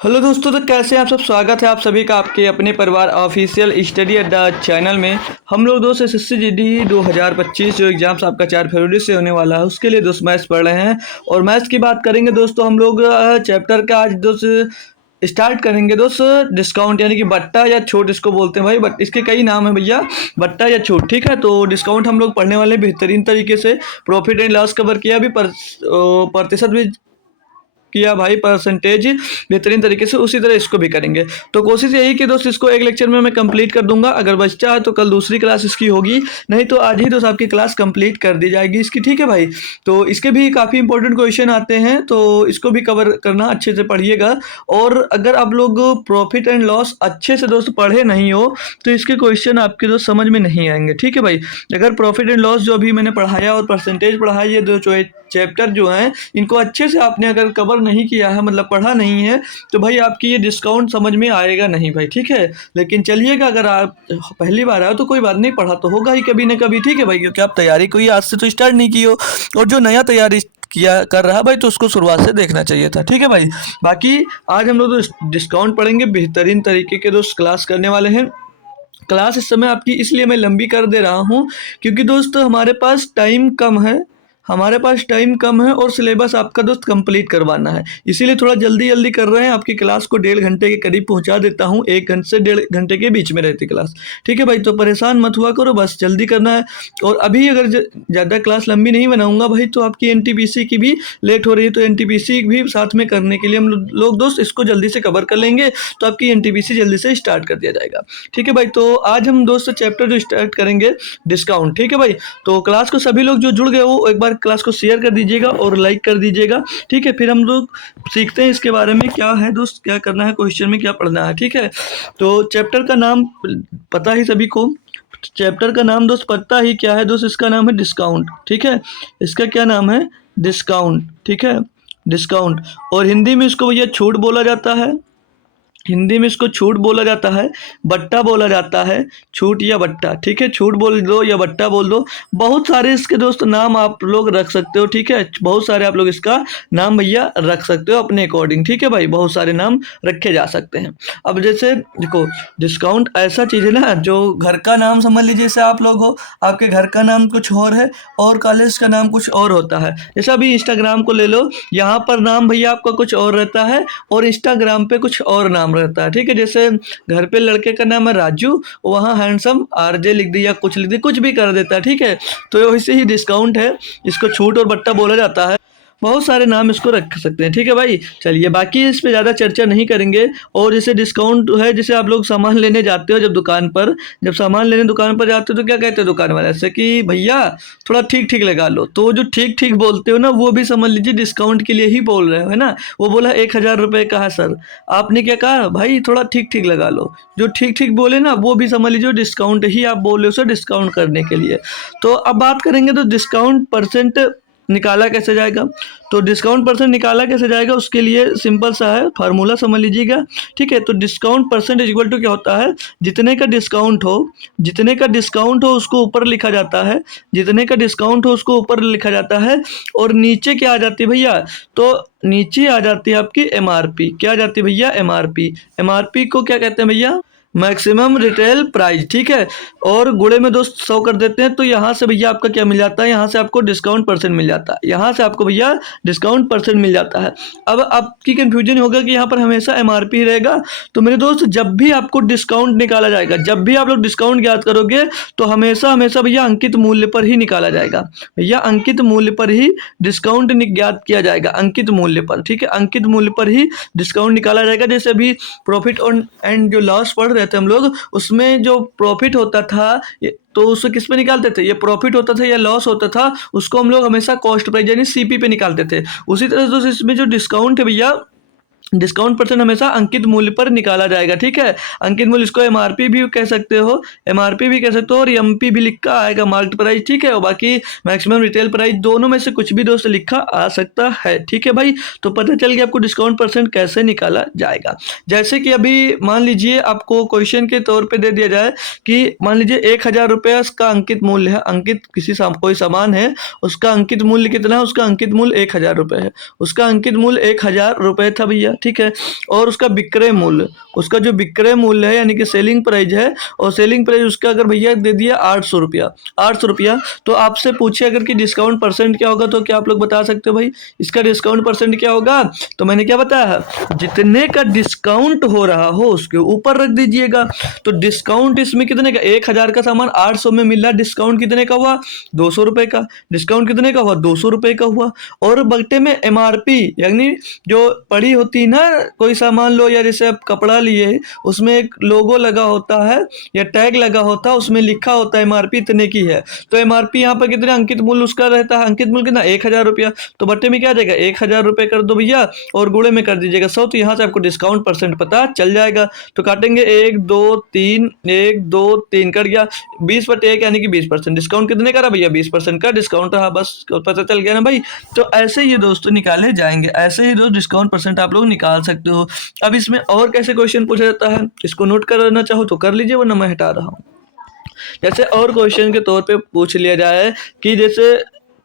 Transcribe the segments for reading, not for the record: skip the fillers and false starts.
Hello दोस्तों, तो कैसे हैं आप सब। स्वागत है आप सभी का आपके अपने परिवार ऑफिशियल स्टडी अड्डा चैनल में। हम लोग दोस्त एसएससी जीडी 2025 जो एग्जाम्स आपका 4 फरवरी से होने वाला है उसके लिए दोस्त मैथ्स पढ़ रहे हैं। और मैथ्स की बात करेंगे दोस्तों, हम लोग चैप्टर का आज दोस्त स्टार्ट करेंगे दोस्त डिस्काउंट, यानी कि बट्टा या छूट इसको बोलते हैं भाई। बट इसके कई नाम है भैया, बट्टा या छूट। ठीक है, तो डिस्काउंट हम लोग पढ़ने वाले हैं बेहतरीन तरीके से। प्रॉफिट एंड लॉस कवर किया भी, प्रतिशत भी किया भाई, परसेंटेज बेहतरीन तरीके से, उसी तरह इसको भी करेंगे। तो कोशिश यही कि दोस्त इसको एक लेक्चर में मैं कंप्लीट कर दूंगा। अगर बच्चा है तो कल दूसरी क्लास इसकी होगी, नहीं तो आज ही दोस्त आपकी क्लास कंप्लीट कर दी जाएगी इसकी। ठीक है भाई, तो इसके भी काफ़ी इंपॉर्टेंट क्वेश्चन आते हैं, तो इसको भी कवर करना, अच्छे से पढ़िएगा। और अगर आप लोग प्रॉफिट एंड लॉस अच्छे से दोस्त पढ़े नहीं हो तो इसके क्वेश्चन आपके दोस्त समझ में नहीं आएंगे। ठीक है भाई, अगर प्रॉफिट एंड लॉस जो अभी मैंने पढ़ाया और परसेंटेज पढ़ाया, ये दो चैप्टर जो हैं इनको अच्छे से आपने अगर कवर नहीं किया है, मतलब पढ़ा नहीं है, तो भाई आपकी ये डिस्काउंट समझ में आएगा नहीं भाई। ठीक है, लेकिन चलिएगा, अगर आप पहली बार आए तो कोई बात नहीं, पढ़ा तो होगा ही कभी ना कभी। ठीक है भाई, क्योंकि आप तैयारी कोई आज से तो स्टार्ट नहीं की हो, और जो नया तैयारी किया कर रहा है भाई तो उसको शुरुआत से देखना चाहिए था। ठीक है भाई, बाकी आज हम लोग तो डिस्काउंट पढ़ेंगे, बेहतरीन तरीके के दोस्त क्लास करने वाले हैं। क्लास इस समय आपकी इसलिए मैं लंबी कर दे रहा हूँ क्योंकि दोस्त हमारे पास टाइम कम है और सिलेबस आपका दोस्त कंप्लीट करवाना है, इसीलिए थोड़ा जल्दी जल्दी कर रहे हैं। आपकी क्लास को 1.5 घंटे के करीब पहुंचा देता हूं, 1 घंटे से 1.5 घंटे के बीच में रहती क्लास। ठीक है भाई, तो परेशान मत हुआ करो, बस जल्दी करना है। और अभी अगर ज़्यादा क्लास लंबी नहीं बनाऊंगा भाई तो आपकी एनटीपीसी की भी लेट हो रही है, तो एनटीपीसी भी साथ में करने के लिए हम लोग दोस्त इसको जल्दी से कवर कर लेंगे, तो आपकी एनटीपीसी जल्दी से स्टार्ट कर दिया जाएगा। ठीक है भाई, तो आज हम दोस्त चैप्टर जो स्टार्ट करेंगे डिस्काउंट। ठीक है भाई, तो क्लास को सभी लोग जो जुड़ गए वो एक बार क्लास को शेयर कर दीजिएगा और लाइक कर दीजिएगा। ठीक है, फिर हम लोग सीखते हैं इसके बारे में क्या है दोस्त, क्या करना है, क्वेश्चन में क्या पढ़ना है। ठीक है, तो चैप्टर का नाम पता ही सभी को, चैप्टर का नाम दोस्त पता ही क्या है दोस्त, इसका नाम है डिस्काउंट। ठीक है, इसका क्या नाम है, डिस्काउंट। ठीक है, डिस्काउंट, और हिंदी में इसको भैया छूट बोला जाता है। हिंदी में इसको छूट बोला जाता है, बट्टा बोला जाता है, छूट या बट्टा। ठीक है, छूट बोल दो या बट्टा बोल दो, बहुत सारे इसके दोस्त नाम आप लोग रख सकते हो। ठीक है, बहुत सारे आप लोग इसका नाम भैया रख सकते हो अपने अकॉर्डिंग। ठीक है भाई, बहुत सारे नाम रखे जा सकते हैं। अब जैसे देखो, डिस्काउंट ऐसा चीज़ है ना, जो घर का नाम समझ लीजिए, जैसे आप लोग हो, आपके घर का नाम कुछ और है और कॉलेज का नाम कुछ और होता है। जैसा अभी इंस्टाग्राम को ले लो, यहाँ पर नाम भैया आपका कुछ और रहता है और इंस्टाग्राम पे कुछ और नाम रहता है। ठीक है, जैसे घर पे लड़के का नाम है राजू, वहाँ हैंडसम आरजे लिख दिया, कुछ लिख दिया, कुछ भी कर देता है। ठीक है, तो वैसे ही डिस्काउंट है, इसको छूट और बट्टा बोला जाता है। बहुत सारे नाम इसको रख सकते हैं। ठीक है भाई, चलिए बाकी इस पे ज़्यादा चर्चा नहीं करेंगे। और जैसे डिस्काउंट है, जैसे आप लोग सामान लेने जाते हो जब दुकान पर, जब सामान लेने दुकान पर जाते हो तो क्या कहते हो दुकान वाले से कि भैया थोड़ा ठीक ठीक लगा लो। तो जो ठीक ठीक बोलते हो ना, वो भी समझ लीजिए डिस्काउंट के लिए ही बोल रहे हो, है ना। वो बोला 1,000 रुपये का है सर, आपने क्या कहा, भाई थोड़ा ठीक ठीक लगा लो। जो ठीक ठीक बोले ना, वो भी समझ लीजिए डिस्काउंट ही आप बोल रहे हो सर, डिस्काउंट करने के लिए। तो अब बात करेंगे तो डिस्काउंट परसेंट निकाला कैसे जाएगा। तो डिस्काउंट परसेंट निकाला कैसे जाएगा, उसके लिए सिंपल सा है, फार्मूला समझ लीजिएगा। ठीक है, तो डिस्काउंट परसेंट इक्वल टू क्या होता है, जितने का डिस्काउंट हो उसको ऊपर लिखा जाता है, जितने का डिस्काउंट हो उसको ऊपर लिखा जाता है। और नीचे क्या आ जाती है भैया, तो नीचे आ जाती है आपकी एमआरपी। क्या आ जाती है भैया, एमआरपी। एमआरपी को क्या कहते हैं भैया, मैक्सिमम रिटेल प्राइस। ठीक है, और गुणे में दोस्त 100 कर देते हैं, तो यहाँ से भैया आपका क्या मिल जाता है, यहाँ से आपको डिस्काउंट परसेंट मिल जाता है, यहाँ से आपको भैया डिस्काउंट परसेंट मिल जाता है। अब आपकी कंफ्यूजन होगा कि यहाँ पर हमेशा एमआरपी रहेगा। तो मेरे दोस्त, जब भी आपको डिस्काउंट निकाला जाएगा, जब भी आप लोग डिस्काउंट ज्ञात करोगे तो हमेशा हमेशा भैया अंकित मूल्य पर ही निकाला जाएगा। भैया अंकित मूल्य पर ही डिस्काउंट ज्ञात किया जाएगा, अंकित मूल्य पर। ठीक है, अंकित मूल्य पर ही डिस्काउंट निकाला जाएगा। जैसे अभी प्रॉफिट और एंड जो लॉस पढ़ रहे थे हम लोग, उसमें जो प्रॉफिट होता था तो उसको किस पे निकालते थे, ये प्रॉफिट होता था या लॉस होता था, उसको हम लोग हमेशा कॉस्ट प्राइस यानी सीपी पे निकालते थे। उसी तरह से इसमें जो डिस्काउंट है भैया, डिस्काउंट परसेंट हमेशा अंकित मूल्य पर निकाला जाएगा। ठीक है, अंकित मूल्य, इसको एमआरपी भी कह सकते हो, एमआरपी भी कह सकते हो, और एमपी भी लिखा आएगा, मार्केट प्राइस। ठीक है, और बाकी मैक्सिमम रिटेल प्राइस, दोनों में से कुछ भी दोस्त लिखा आ सकता है। ठीक है भाई, तो पता चल गया आपको डिस्काउंट परसेंट कैसे निकाला जाएगा। जैसे कि अभी मान लीजिए आपको क्वेश्चन के तौर पर दे दिया जाए कि मान लीजिए 1,000 रुपये का अंकित मूल्य है, अंकित कोई सामान है, उसका अंकित मूल्य कितना है, उसका अंकित मूल्य 1,000 रुपये है, उसका अंकित मूल्य 1,000 रुपये था भैया। ठीक है। और उसका विक्रय मूल्य, उसका जो विक्रय मूल्य है यानी कि सेलिंग प्राइस है, और सेलिंग प्राइस उसका अगर भैया दे दिया 800 रुपया, 800 रुपया, तो आपसे पूछे अगर कि डिस्काउंट परसेंट क्या होगा, तो क्या आप लोग बता सकते हो भाई इसका डिस्काउंट परसेंट क्या होगा? तो मैंने क्या बताया, जितने का डिस्काउंट हो रहा हो उसके ऊपर रख दीजिएगा। तो डिस्काउंट इसमें कितने का, 1000 का सामान 800 में मिल रहा, डिस्काउंट कितने का हुआ? 200 रुपए का। डिस्काउंट कितने का हुआ? 200 रुपए का हुआ। और बगटे में एमआरपी यानी जो पड़ी होती ना, कोई सामान लो या जैसे आप कपड़ा लिए, उसमें एक लोगो लगा होता है या टैग लगा होता है, उसमें लिखा होता है एमआरपी इतने की है। तो एमआरपी यहाँ पर कितने अंकित मूल्य उसका रहता है, अंकित मूल्य कितना, 1000 रुपया। तो बट्टे में क्या आ जाएगा, 1000 रुपये कर दो भैया और गुणे में कर दीजिएगा 100, तो यहाँ से आपको डिस्काउंट परसेंट पता चल जाएगा। तो काटेंगे 1 2 3, 1 2 3 कट गया, 20/1 यानी कि 20%। डिस्काउंट कितने का रहा भैया, 20% का डिस्काउंट रहा, बस पता चल गया ना भाई। तो ऐसे ये दोस्तों निकाले जाएंगे, ऐसे ही दोस्त डिस्काउंट परसेंट आप लोग निकाल सकते हो। अब इसमें और कैसे क्वेश्चन पूछा जाता है, इसको नोट करना चाहो तो कर लीजिए, वरना मैं हटा रहा हूँ। जैसे और क्वेश्चन के तौर पे पूछ लिया जाए कि जैसे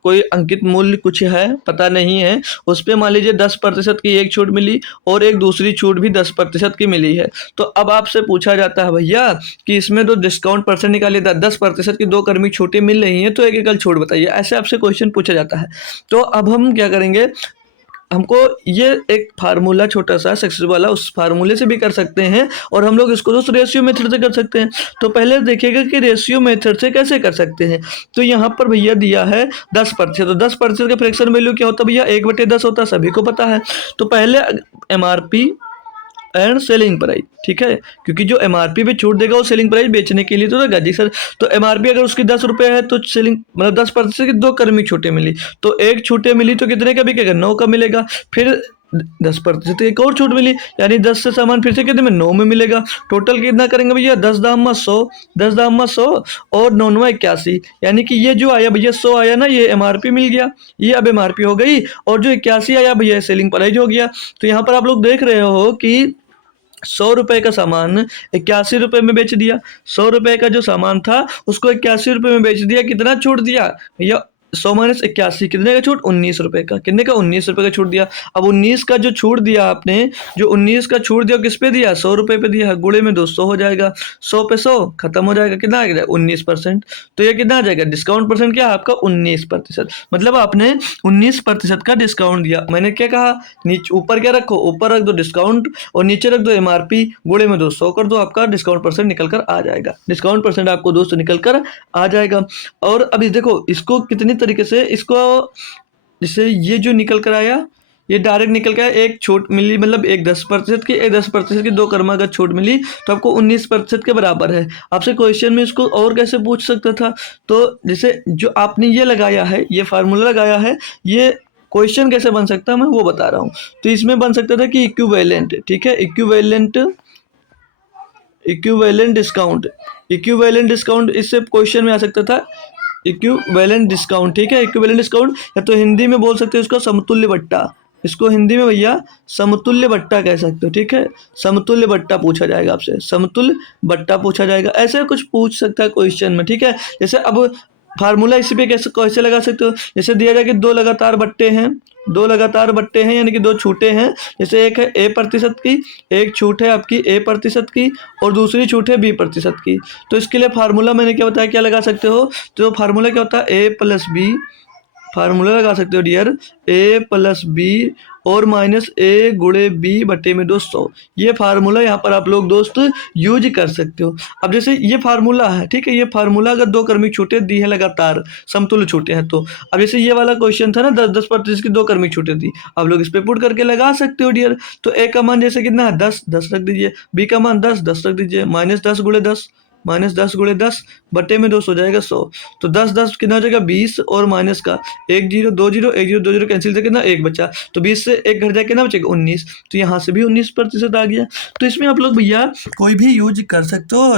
कोई अंकित मूल्य कुछ है, पता नहीं है, उस पे मान लीजिए 10% की एक छूट मिली और एक दूसरी छूट भी 10% की मिली है। तो अब आपसे पूछा जाता है भैया कि इसमें तो डिस्काउंट परसेंट निकालिए, 10% की 2 क्रमिक छूटें मिल रही हैं, तो एक एकल छूट बताइए। ऐसे आपसे क्वेश्चन पूछा जाता है। तो अब हम क्या करेंगे, हमको ये एक फार्मूला छोटा सा सक्सेस वाला, उस फार्मूले से भी कर सकते हैं, और हम लोग इसको दोस्त रेशियो मेथड से कर सकते हैं। तो पहले देखिएगा कि रेशियो मेथड से कैसे कर सकते हैं। तो यहाँ पर भैया दिया है 10%, तो 10% का फ्रैक्शन वैल्यू क्या होता है भैया, 1/10 होता है, सभी को पता है। तो पहले एमआरपी एंड सेलिंग प्राइस, ठीक है, क्योंकि जो एमआरपी पे छूट देगा वो सेलिंग प्राइस बेचने के लिए तो रहेगा जी सर। तो एमआरपी अगर उसकी 10 रुपये है तो सेलिंग मतलब 10% की 2 क्रमिक छूटें मिली, तो एक छूटें मिली तो कितने का बिकेगा, 9 का मिलेगा। फिर 10% एक और छूट मिली, यानी 10 से सामान फिर से कितने में, 9 में मिलेगा। टोटल कितना करेंगे भैया, 10 दाम में 100, 10 दाम में 100 और 9 में 81, यानी कि ये जो आया भैया 100 आया ना, ये एमआरपी मिल गया, ये अब एमआरपी हो गई, और जो 81 आया भैया सेलिंग प्राइस हो गया। तो यहाँ पर आप लोग देख रहे हो कि 100 रुपए का सामान 81 रुपए में बेच दिया, 100 रुपए का जो सामान था उसको 81 रुपए में बेच दिया, कितना छूट दिया भैया, 100 - 81 कितने का छूट, 19 रुपए का, कितने का, 19 रुपए का छूट दिया। अब 19 का जो छूट दिया आपने, जो 19 का छूट दिया किस पे दिया, 100 रुपए पे दिया, गुणे में 200 हो जाएगा, 100 पे 100 खत्म हो जाएगा, कितना आ गया 19%। तो ये कितना आ जाएगा, डिस्काउंट परसेंट क्या है आपका 19%, मतलब आपने 19% का डिस्काउंट दिया। मैंने क्या कहा, नीचे ऊपर क्या रखो, ऊपर रख दो डिस्काउंट और नीचे रख दो एमआरपी, गुणे में 200 कर दो, आपका डिस्काउंट परसेंट निकल कर आ जाएगा। डिस्काउंट परसेंट आपको दोस्तों निकल कर आ जाएगा। और अभी देखो इसको कितनी तरीके से, इसको जैसे ये जो निकल कर आया, ये डायरेक्ट निकल के आया, एक छूट मिली, मतलब एक 10% की, एक 10% की 2 क्रमागत छूट मिली, तो आपको 19% के बराबर है। आपसे क्वेश्चन में इसको और कैसे पूछ सकता था, तो जैसे जो आपने ये लगाया है, ये फार्मूला लगाया है, ये क्वेश्चन कैसे बन सकता है मैं वो बता रहा हूँ। तो इसमें बन सकता था कि इक्विवेलेंट, ठीक है, इक्विवेलेंट डिस्काउंट, इक्विवेलेंट डिस्काउंट इससे क्वेश्चन में आ सकता था, इक्विवेलेंट डिस्काउंट, ठीक है, इक्विवेलेंट डिस्काउंट, या तो हिंदी में बोल सकते हो इसको समतुल्य बट्टा, इसको हिंदी में भैया समतुल्य बट्टा कह सकते हो, ठीक है, समतुल्य बट्टा पूछा जाएगा आपसे, समतुल्य बट्टा पूछा जाएगा, ऐसे कुछ पूछ सकता है क्वेश्चन में, ठीक है। जैसे अब फार्मूला इसी पे कैसे कैसे लगा सकते हो, जैसे दिया जाए कि 2 लगातार बट्टे हैं, 2 लगातार बट्टे हैं यानी कि 2 छूटें हैं, जैसे एक है A% की, एक छूट है आपकी A% की और दूसरी छूट है B% की। तो इसके लिए फार्मूला मैंने क्या बताया, क्या लगा सकते हो, तो फार्मूला क्या होता है, A+B, फार्मूला लगा सकते हो डियर, A+B और -A गुणे B बटे में 200, ये फार्मूला यहाँ पर आप लोग दोस्त यूज कर सकते हो। अब जैसे ये फार्मूला है, ठीक है, ये फार्मूला अगर 2 क्रमिक छूटें दी है लगातार, समतुल्य छूटें हैं, तो अब जैसे ये वाला क्वेश्चन था ना, 10% की 2 क्रमिक छूटें थी, आप लोग इस पे पुट करके लगा सकते हो डियर। तो A का मान जैसे कितना है 10, 10 रख दीजिए, B का मान 10, 10 रख दीजिए, -10 गुणे 10, -10 गुणे 10 बटे में 200 हो जाएगा 100, तो 10 10 कितना हो जाएगा 20 और माइनस का 1 0 2 0 1 0 2 0 कैंसिल से कितना 1 बचा, तो 20 से 1 घट जाए कितना बचेगा 19, तो यहाँ से भी 19% आ गया। तो इसमें आप लोग भैया कोई भी यूज कर सकते हो।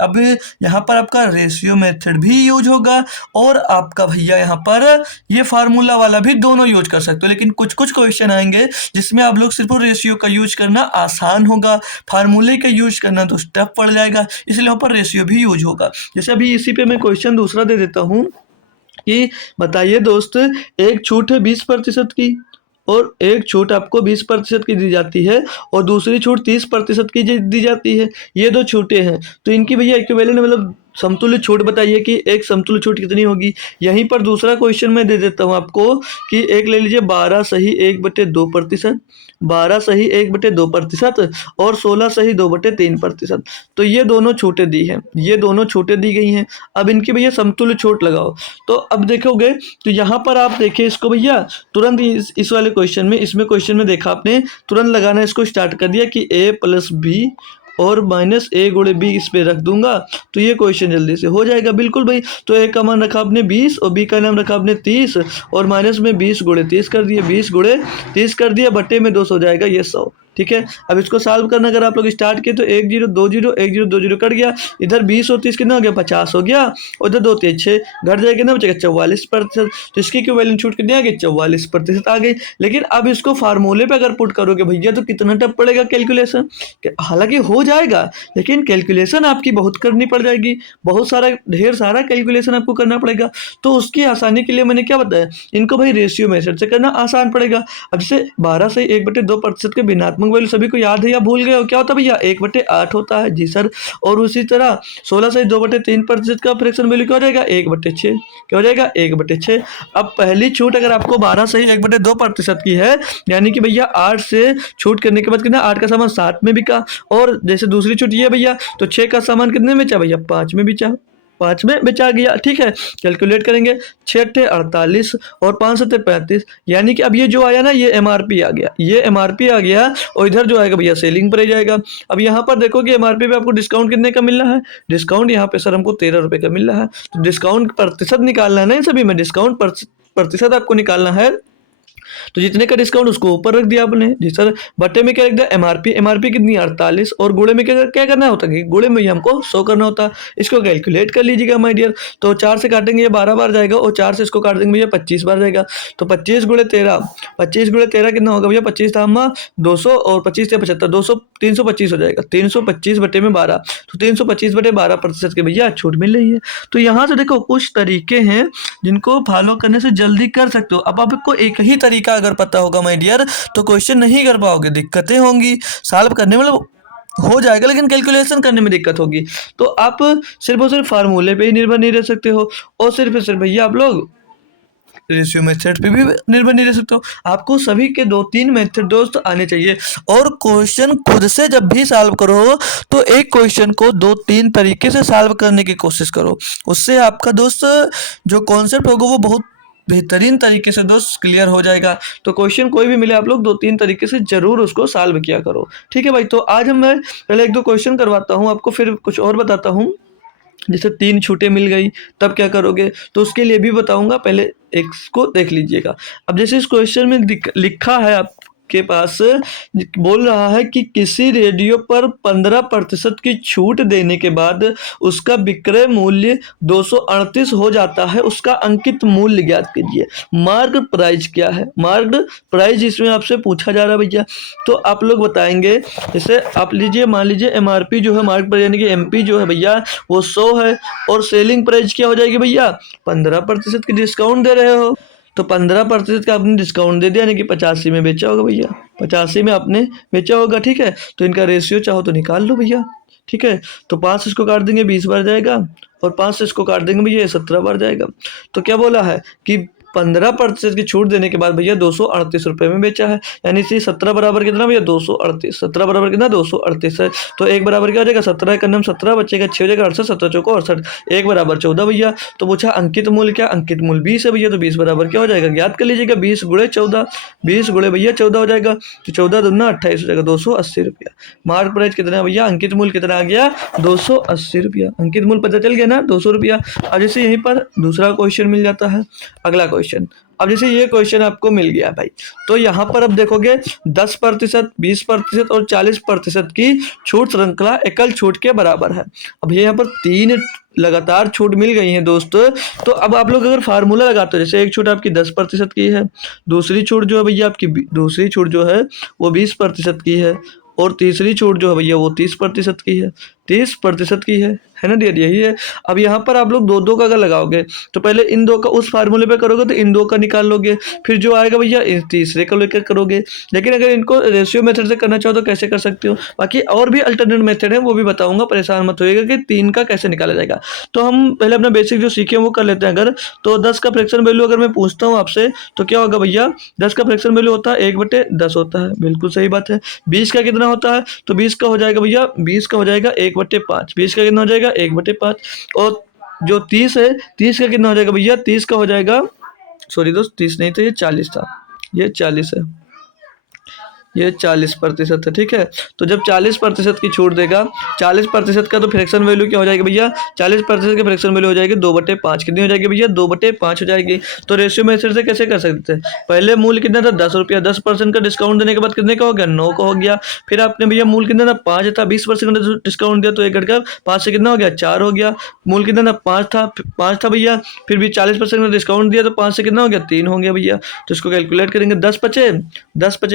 अब यहाँ पर आपका रेशियो मेथड भी यूज होगा और आपका भैया यहाँ पर ये फार्मूला वाला भी दोनों यूज कर सकते हो, लेकिन कुछ कुछ क्वेश्चन आएंगे जिसमें आप लोग सिर्फ रेशियो का यूज करना आसान होगा, फार्मूले का यूज करना तो टफ पड़ जाएगा, इसलिए यहाँ पर रेशियो भी यूज होगा। जैसे अभी इसी पे मैं क्वेश्चन दूसरा दे देता हूँ कि बताइए दोस्त, एक छूट है 20% की और एक छूट आपको 20% की दी जाती है और दूसरी छूट 30% की दी जाती है। ये दो छूटें हैं, तो इनकी भैया इक्विवेलेंट मतलब समतुल्य छूट बताइए कि एक समतुल्य छूट कितनी होगी। यहीं पर दूसरा क्वेश्चन मैं दे देता हूँ आपको कि एक ले लीजिए 12 सही 1/2%, 12 सही 1/2% और 16 सही 2/3%। तो ये दोनों छूटें दी हैं, ये दोनों छूटें दी गई हैं। अब इनकी भैया समतुल्य छूट लगाओ। तो अब देखोगे तो यहाँ पर आप देखिए इसको भैया तुरंत इस वाले क्वेश्चन में, इसमें क्वेश्चन में देखा आपने तुरंत लगाना इसको स्टार्ट कर दिया कि a + b और -a गुणे b इस पे रख दूंगा तो ये क्वेश्चन जल्दी से हो जाएगा। बिल्कुल भाई, तो a का मान रखा आपने 20 और b का नाम रखा आपने 30 और माइनस में 20 गुणे 30 कर दिए, 20 गुणे 30 कर दिया, बट्टे में 200 हो जाएगा ये 100। ठीक है, अब इसको सॉल्व करना अगर आप लोग स्टार्ट किए तो 1 0 2 0 1 0 2 0 कट गया, इधर 20 और 30 कितना हो गया 50 हो गया और इधर 2 3 6 घट जाएगा, कितना बचेगा 44%। तो इसकी इक्विवेलेंट छूट कितनी आ गई 44% आ गई। लेकिन अब इसको फार्मूले पे अगर पुट करोगे भैया तो कितना टफ पड़ेगा कैलकुलेशन। हालांकि हो जाएगा लेकिन कैलकुलेशन आपकी बहुत करनी पड़ जाएगी, बहुत सारा ढेर सारा कैलकुलेशन आपको करना पड़ेगा। तो उसकी आसानी के लिए मैंने क्या बताया, इनको भाई रेशियो मेथड से करना आसान पड़ेगा। अब जैसे 12 से 1/2% के भिन्नात्मक वैल्यू सभी को याद है या भूल गए हो, क्या होता है भैया 1/8 होता है जी सर। और उसी तरह 16 से 2/3% का फ्रैक्शन वैल्यू क्या हो जाएगा 1/6, क्या हो जाएगा 1/6। अब पहली छूट अगर आपको 12 से 1/2% की है, यानी कि भैया 8 से छूट करने के बाद कितना 8 का सामान 7 में बिका, और जैसे दूसरी छूट ये भैया तो 6 का सामान कितने में बेचा भैया 5 में बेचा, 5 में बेचा गया। ठीक है, कैलकुलेट करेंगे 6 × 48 और 5 × 35, यानी कि अब ये जो आया ना ये एमआरपी आ गया, ये एमआरपी आ गया और इधर जो आएगा भैया सेलिंग प्राइस आएगा। अब यहाँ पर देखो कि एमआरपी पे आपको डिस्काउंट कितने का मिल रहा है, डिस्काउंट यहाँ पे सर हमको 13 रुपये का मिल रहा है। तो डिस्काउंट प्रतिशत निकालना है ना, इन सभी में डिस्काउंट प्रतिशत आपको निकालना है। तो जितने का डिस्काउंट उसको ऊपर रख दिया आपने जी सर, बट्टे में क्या रख दिया एमआरपी, एमआरपी कितनी 48 और गुणे में क्या करना होता है, गुणे में हमको 100 करना होता है। इसको कैलकुलेट कर लीजिएगा माय डियर। तो 4 से काटेंगे ये 12 बार जाएगा और 4 से इसको काट देंगे भैया 25 बार जाएगा। तो 25 × 13, 25 × 13 कितना होगा भैया 25 था 200 और 25 से 75 200 325 हो जाएगा, 325/12। तो 325/12% के भैया छूट मिल रही है। तो यहाँ से देखो कुछ तरीके हैं जिनको फॉलो करने से जल्दी कर सकते हो। अब आपको एक ही तरीका अगर पता होगा माय डियर तो क्वेश्चन नहीं कर पाओगे, दिक्कतें होंगी सॉल्व करने में, मतलब हो जाएगा लेकिन कैलकुलेशन करने में दिक्कत होगी। तो आप सिर्फ और सिर्फ फार्मूले पे ही निर्भर नहीं रह सकते हो और सिर्फ भैया आप लोग रेशियो मेथड पे भी निर्भर नहीं रह सकते हो। आपको सभी के 2-3 मेथड दोस्त आने चाहिए और क्वेश्चन खुद से जब भी सॉल्व करो तो एक क्वेश्चन को 2-3 तरीके से सॉल्व करने की कोशिश करो, उससे आपका दोस्त जो कॉन्सेप्ट होगा वो बहुत बेहतरीन तरीके से दोस्त क्लियर हो जाएगा। तो क्वेश्चन कोई भी मिले आप लोग 2-3 तरीके से जरूर उसको सॉल्व किया करो। ठीक है भाई, तो आज मैं पहले 1-2 क्वेश्चन करवाता हूँ आपको, फिर कुछ और बताता हूँ। जैसे 3 छूटें मिल गई तब क्या करोगे, तो उसके लिए भी बताऊंगा, पहले एक को देख लीजिएगा। अब जैसे इस क्वेश्चन में लिखा है आपके पास, बोल रहा है कि किसी रेडियो पर 15% की छूट देने के बाद उसका विक्रय मूल्य 238 हो जाता है, उसका अंकित मूल्य ज्ञात कीजिए। मार्क प्राइस क्या है, मार्क प्राइस इसमें आपसे पूछा जा रहा है भैया। तो आप लोग बताएंगे, जैसे आप लीजिए मान लीजिए एमआरपी जो है मार्क प्राइस यानी कि एमपी जो है भैया वो 100 है और सेलिंग प्राइस क्या हो जाएगी भैया 15% की डिस्काउंट दे रहे हो, तो 15% का आपने डिस्काउंट दे दिया यानी कि 85 में बेचा होगा भैया, 85 में आपने बेचा होगा। ठीक है, तो इनका रेशियो चाहो तो निकाल लो भैया। ठीक है, तो 5 से इसको काट देंगे 20 बार जाएगा और 5 से इसको काट देंगे भैया 17 बार जाएगा। तो क्या बोला है कि 15% की छूट देने के बाद भैया 238 रुपये में बेचा है, यानी कि 17 बराबर कितना भैया 238, 17 बराबर कितना 238 है। तो 1 बराबर क्या हो जाएगा 17 का नाम 17 बचेगा, 6 हो जाएगा 68, 17 चौको 68, 1 बराबर 14 भैया। तो पूछा अंकित मूल्य क्या, अंकित मूल्य 20 है भैया, तो 20 बराबर क्या हो जाएगा ज्ञात कर लीजिएगा 20 × 14, 20 × भैया 14 हो जाएगा, तो 14 दूना 28 हो जाएगा 280 रुपया। मार्क प्राइस कितना है भैया, अंकित मूल्य कितना आ गया 280 रुपया, अंकित मूल्य पता चल गया ना 200 रुपया। अब जैसे यहीं पर दूसरा क्वेश्चन मिल जाता है, अगला क्वेश्चन। अब जैसे ये क्वेश्चन आपको मिल गया भाई, तो यहाँ पर अब देखोगे 10%, 20% और 40% की छूट श्रृंखला एकल छूट के बराबर है। अब यहाँ पर 3 लगातार छूट मिल गई हैं दोस्त। तो अब आप लोग अगर फार्मूला लगाते हो, जैसे एक छूट आपकी 10% की है, दूसरी छूट जो है भैया आपकी दूसरी छूट जो है वो 20% की है और तीसरी छूट जो है भैया वो 30% की है। 30% की है ना डियर, यही है। अब यहाँ पर आप लोग दो दो का अगर लगाओगे तो पहले इन दो का उस फार्मूले पे करोगे तो इन दो का निकाल लोगे, फिर जो आएगा भैया इस तीसरे को लेकर करोगे। लेकिन अगर इनको रेशियो मेथड से करना चाहो तो कैसे कर सकते हो, बाकी और भी अल्टरनेट मेथड है वो भी बताऊंगा, परेशान मत होइएगा कि 3 का कैसे निकाला जाएगा। तो हम पहले अपना बेसिक जो सीखे हैं वो कर लेते हैं। अगर तो 10 का फ्रैक्शन वैल्यू अगर मैं पूछता हूँ आपसे तो क्या होगा भैया, 10 का फ्रैक्शन वैल्यू होता है 1/10 होता है, बिल्कुल सही बात है। 20 का कितना होता है, तो 20 का हो जाएगा भैया, 20 का हो जाएगा 1/5, 20 का कितना हो जाएगा 1/5। और जो 30 है, 30 का कितना हो जाएगा भैया, 30 का हो जाएगा, सॉरी दोस्त 30 नहीं था, ये 40 था, ये 40 है, ये 40% है, ठीक है। तो जब 40% की छूट देगा, 40% का तो फ्रैक्शन वैल्यू क्या हो जाएगी भैया, 40% की फ्रैक्शन वैल्यू हो जाएगी 2/5, कितनी हो जाएगी भैया 2/5 हो जाएगी। तो रेशियो मेथड से कैसे कर सकते हैं, पहले मूल्य कितना था 10 रुपया, 10% का डिस्काउंट देने के बाद कितने का हो गया 9 का हो गया। फिर आपने भैया मूल्य कितना था 5 था, 20% का डिस्काउंट दिया तो एक घटकर 5 से कितना हो गया 4 हो गया। मूल्य कितना था 5 था भैया, फिर भी 40% का डिस्काउंट दिया तो 5 से कितना हो गया 3 हो गया भैया। तो इसको कैलकुलेट करेंगे, 10 पचे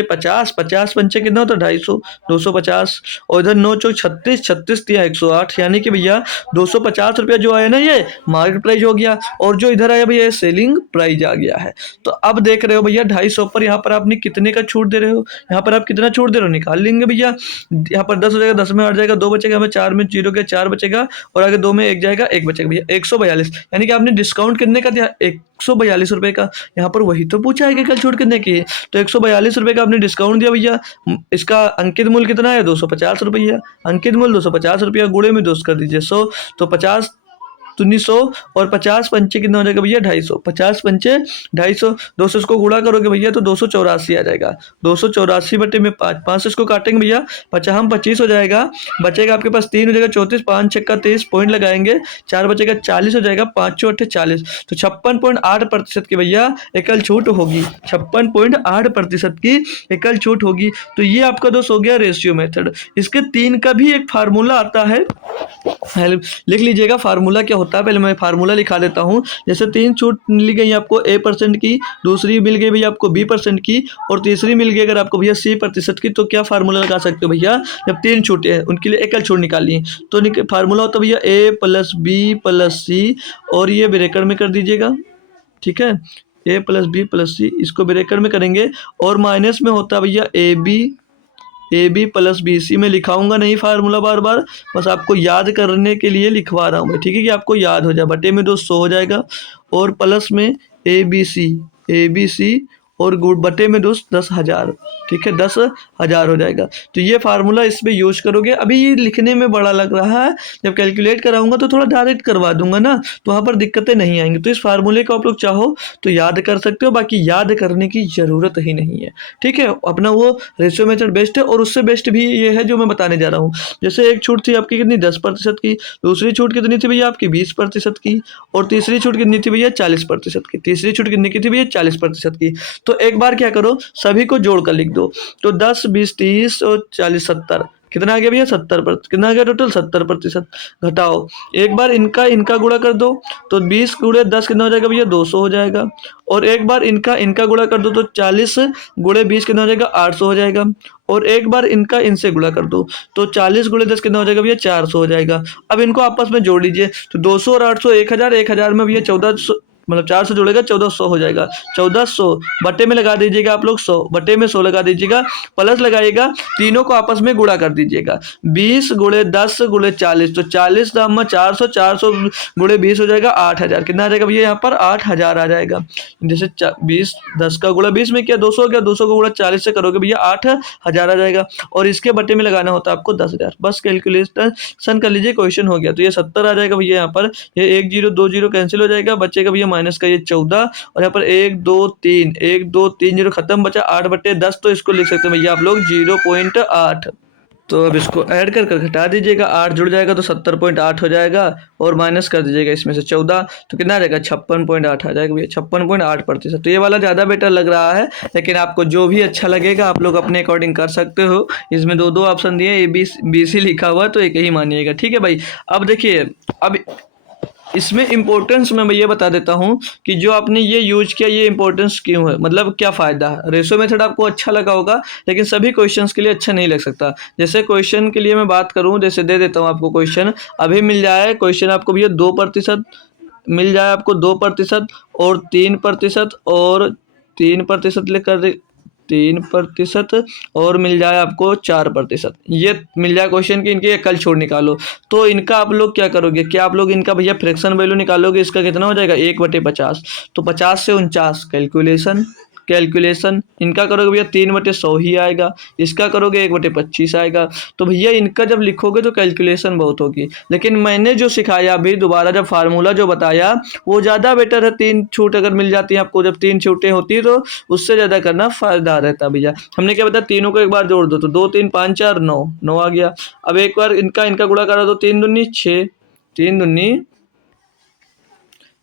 50, 50 पंचे कितना होता है 250, 250, और इधर 9 चौक 36, 36 दिया 108, यानी कि भैया 250 रुपया जो आया ना ये मार्केट प्राइस हो गया, और जो इधर आया भैया सेलिंग प्राइस आ गया है। तो अब देख रहे हो भैया 250 पर यहाँ पर आपने कितने का छूट दे रहे हो, यहाँ पर आप कितना छूट दे रहे हो निकाल लेंगे भैया। यहाँ पर 10 हो जाएगा, 10 में 8 जाएगा, 2 बचेगा, हमें 4 में 0 के 4 बचेगा, और आगे 2 में 1 जाएगा, 1 बचेगा भैया 142, यानी कि आपने डिस्काउंट कितने का दिया 142 रुपये का। यहाँ पर वही तो पूछा है कि कल छूट कितने की है, तो 142 रुपये का आपने डिस्काउंट दिया भैया। इसका अंकित मूल्य कितना है 250 रुपया, अंकित मूल्य 250 रुपया, गुणे में 2 कर दीजिए 100, तो 50 दूनी 100, और 50 पंचे कितना हो जाएगा भैया 250, 50 पंचे 250, 200 इसको गुणा करोगे भैया तो 284 आ जाएगा, 284/5, 5 से इसको काटेंगे भैया 25 हो जाएगा, बचेगा आपके पास 3 हो जाएगा 34, 5 छक्का 23, पॉइंट लगाएंगे 4 बचेगा 40 हो जाएगा, 5 चौके 40, तो 56.8% की भैया एकल छूट होगी, 56.8% की एकल छूट होगी। तो ये आपका दोस्त हो गया रेशियो मेथड। इसके 3 का भी एक फार्मूला आता है, लिख लीजिएगा फार्मूला क्या होता है, पहले मैं फार्मूला लिखा देता हूँ। जैसे 3 छूट मिल गई आपको A% की, दूसरी मिल गई भैया आपको B% की, और तीसरी मिल गई अगर आपको भैया C% की, तो क्या फार्मूला लगा सकते हो भैया, जब 3 छूटे हैं उनके लिए एकल छूट निकालिए, तो फार्मूला होता है भैया A+B+C, और ये ब्रैकेट में कर दीजिएगा, ठीक है, A+B+C इसको ब्रैकेट में करेंगे, और माइनस में होता है भैया AB+BC में लिखाऊंगा नहीं फार्मूला बार बार, बस आपको याद करने के लिए लिखवा रहा हूँ मैं, ठीक है, कि आपको याद हो जाए। बटे में 200 हो जाएगा, और प्लस में ABC और गुड़ बटे में 10,000, ठीक है 10,000 हो जाएगा। तो ये फार्मूला इसमें यूज करोगे। अभी ये लिखने में बड़ा लग रहा है, जब कैलकुलेट कराऊंगा तो थोड़ा डायरेक्ट करवा दूंगा ना, तो वहाँ पर दिक्कतें नहीं आएंगी। तो इस फार्मूले को आप लोग चाहो तो याद कर सकते हो, बाकी याद करने की ज़रूरत ही नहीं है, ठीक है। अपना वो रेशियो मेथड बेस्ट है, और उससे बेस्ट भी ये है जो मैं बताने जा रहा हूँ। जैसे एक छूट थी आपकी कितनी 10% की, दूसरी छूट कितनी थी भैया आपकी 20% की, और तीसरी छूट कितनी थी भैया 40% की, तीसरी छूट कितनी की थी भैया 40% की। तो एक बार क्या करो, सभी को जोड़कर लिख दो, तो 10 20 30 और 40 70, कितना आ गया भैया 70%, कितना आ गया टोटल 70%। घटाओ, एक बार इनका गुणा कर दो, तो 20 गुणे 10 कितना हो जाएगा भैया 200 हो जाएगा, और एक बार इनका गुणा कर दो तो 40 गुणे 20 कितना हो जाएगा 800 हो जाएगा, और एक बार इनसे गुणा कर दो तो 40 गुणे 10 कितना हो जाएगा भैया 400 हो जाएगा। अब इनको आपस में जोड़ लीजिए, तो 200 और 800 1000, 1000 में भैया 1400, मतलब 400 जोड़ेगा 1400 हो जाएगा, 1400 बटे में लगा दीजिएगा आप लोग 100, बटे में 100 लगा दीजिएगा, प्लस लगाइएगा, तीनों को आपस में गुणा कर दीजिएगा, 20 गुणे 10 गुणे 40, तो 40 दाम में 400, 400 गुणे 20 हो जाएगा 8000, कितना आ जाएगा भैया यहाँ पर 8000 आ जाएगा। जैसे 20 10 का गुणा 20 में क्या 200 हो गया, 200 को गुणा 40 से करोगे भैया 8000 आ जाएगा, और इसके बटे में लगाना होता है आपको 10,000। बस कैलकुलेशन कर लीजिए, क्वेश्चन हो गया। तो ये 70 आ जाएगा भैया, यहाँ पर ये 1 0 2 0 कैंसिल हो जाएगा, बचेगा भैया माइनस का ये 14, और यहाँ पर 1 2 3 1 2 3 0 खत्म, बचा 8/10, तो इसको लिख सकते हैं भैया आप लोग 0.8। तो अब इसको ऐड कर घटा दीजिएगा, 8 जुड़ जाएगा तो 70.8 हो जाएगा, और माइनस कर दीजिएगा इसमें से 14, तो कितना आ जाएगा 56.8 आ जाएगा भैया, 56.8%। तो ये वाला ज़्यादा बेटर लग रहा है, लेकिन आपको जो भी अच्छा लगेगा आप लोग अपने अकॉर्डिंग कर सकते हो। इसमें दो ऑप्शन दिए, ABC लिखा हुआ, तो एक ही मानिएगा, ठीक है भाई। अब देखिए, अब इसमें इम्पोर्टेंस मैं भैया बता देता हूँ कि जो आपने ये यूज किया ये इम्पोर्टेंस क्यों है, मतलब क्या फ़ायदा है। रेशो मेथड आपको अच्छा लगा होगा लेकिन सभी क्वेश्चंस के लिए अच्छा नहीं लग सकता। जैसे क्वेश्चन के लिए मैं बात करूँ, जैसे दे देता हूँ आपको क्वेश्चन, अभी मिल जाए क्वेश्चन आपको भैया 2% मिल जाए, आपको 2% और 3% और 3% लेकर 3% और मिल जाए आपको 4%, ये मिल जाए क्वेश्चन की, इनके कल छोड़ निकालो। तो इनका आप लोग क्या करोगे, क्या आप लोग इनका भैया फ्रैक्शन वैल्यू निकालोगे, इसका कितना हो जाएगा 1/50। तो 50 से 49 कैलकुलेशन कैलकुलेशन इनका करोगे भैया 3/100 ही आएगा, इसका करोगे 1/25 आएगा। तो भैया इनका जब लिखोगे तो कैलकुलेशन बहुत होगी, लेकिन मैंने जो सिखाया अभी दोबारा जब फार्मूला जो बताया वो ज़्यादा बेटर है। 3 छूट अगर मिल जाती है आपको, जब 3 छूटें होती है तो उससे ज़्यादा करना फ़ायदा रहता है भैया। हमने क्या बताया, तीनों को एक बार जोड़ दो तो 2 3 5 4 9 9 आ गया। अब एक बार इनका गुणा करा दो, 3 दूनी 6,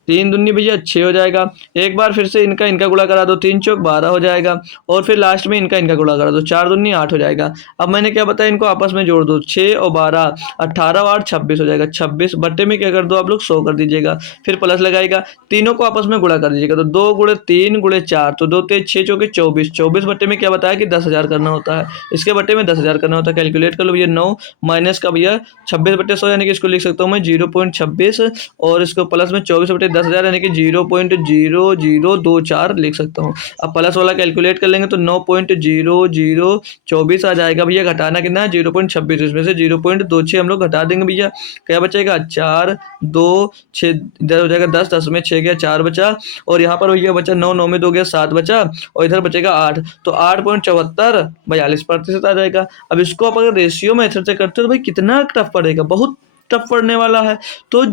3 दूनी भैया 6 हो जाएगा। एक बार फिर से इनका गुणा करा दो, 3 चौक 12 हो जाएगा। और फिर लास्ट में इनका गुणा करा दो, 4 दूनी 8 हो जाएगा। अब मैंने क्या बताया, इनको आपस में जोड़ दो, 6 और 12 18 और 8 26 हो जाएगा। 26 बट्टे में क्या कर दो आप लोग 100 कर दीजिएगा, फिर प्लस लगाएगा, तीनों को आपस में गुणा कर दीजिएगा। तो 2 गुणे 3 गुणे 4 तो 2 तेज 6 चौके 24, 24 बट्टे में क्या बताया कि 10,000 करना होता है, इसके बट्टे में 10,000 करना होता है। कैलकुलेट कर लो भैया, 9 माइनस का भैया 26/100 यानी कि इसको लिख सकता हूँ मैं 0.26 और इसको प्लस में 24/10,000 यानी कि 0.0024 लिख सकता हूँ। अब प्लस वाला कैलकुलेट कर लेंगे तो 9.0024 आ जाएगा भैया। घटाना कितना है 0.26, इसमें से 0.26 हम लोग घटा देंगे भैया, क्या बचेगा 4 2 6 इधर हो जाएगा 10, 10 में 6 गया 4 बचा, और यहाँ पर भैया बचा 9, 9 में 2 गया 7 बचा, और इधर बचेगा 8, तो 8.74 42% आ जाएगा। अब इसको आप अगर रेशियो मेथड से करते हो तो भाई कितना टफ पड़ेगा, बहुत टफ पड़ने वाला है। तो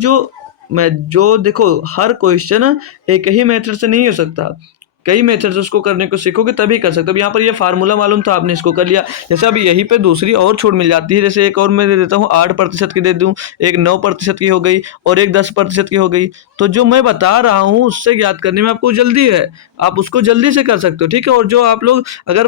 जो देखो हर क्वेश्चन एक ही मेथड से नहीं हो सकता, कई मेथड से उसको करने को सीखोगे तभी कर सकते हो। अब यहाँ पर ये फार्मूला मालूम था, आपने इसको कर लिया। जैसे अब यहीं पे दूसरी और छूट मिल जाती है, जैसे एक और मैं दे देता हूँ 8% की दे दूँ, एक 9% की हो गई और एक 10% की हो गई। तो जो मैं बता रहा हूँ उससे ज्ञात करने में आपको जल्दी है, आप उसको जल्दी से कर सकते हो, ठीक है। और जो आप लोग अगर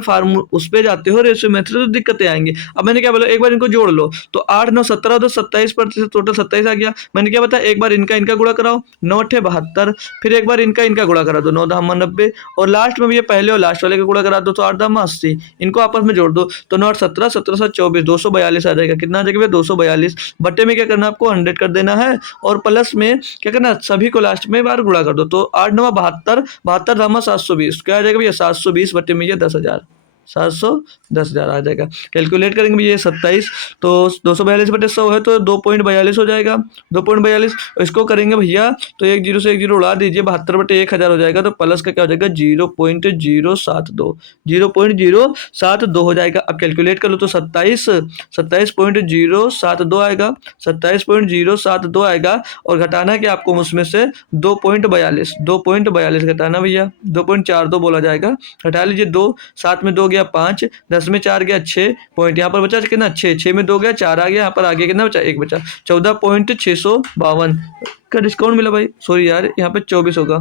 उस पर जाते हो रेशियो मेथड तो दिक्कतें आएंगी। अब मैंने क्या बोला, एक बार इनको जोड़ लो तो 8 9 17 तो 27%, टोटल 27 आ गया। मैंने क्या बताया, एक बार इनका गुणा कराओ, 9 8 72, फिर एक बार इनका गुणा करा दो, 9 10 90, और लास्ट में भी ये पहले और लास्ट वाले का गुणा करा दो तो 8 10 80, इनको आपस में जोड़ दो तो 9 8 17 17 7 24 242 आ जाएगा। कितना आ जाएगा भैया 242। बट्टे में क्या करना है आपको 100 कर देना है, और प्लस में क्या करना है सभी को लास्ट में बार गुणा कर दो, तो 8 9 72 72 दामा 720, क्या आ जाएगा भैया 720 बट्टे में ये 10,000, 710,000 आ जाएगा। कैलकुलेट करेंगे भैया 27, तो 242/100 है तो 2.42 हो जाएगा, 2.42। इसको करेंगे भैया तो एक जीरो से एक जीरो उड़ा दीजिए, 72/1000 हो जाएगा, तो प्लस का क्या हो जाएगा 0.072, 0.072 हो जाएगा। अब कैलकुलेट कर लो तो 27.072 आएगा, 27.072 आएगा, और घटाना है कि आपको उसमें से 2.42 घटाना भैया, 2.42 बोला जाएगा। घटा लीजिए 2, 7 में 2 गया 5, 10 में 4 गया 6 पॉइंट, यहाँ पर बचा कितना 6, 6 में 2 गया 4 आ गया, यहाँ पर आगे कितना बचा 1 बचा, 14.652 का डिस्काउंट मिला भाई। सॉरी यार, यहाँ पे 24 होगा,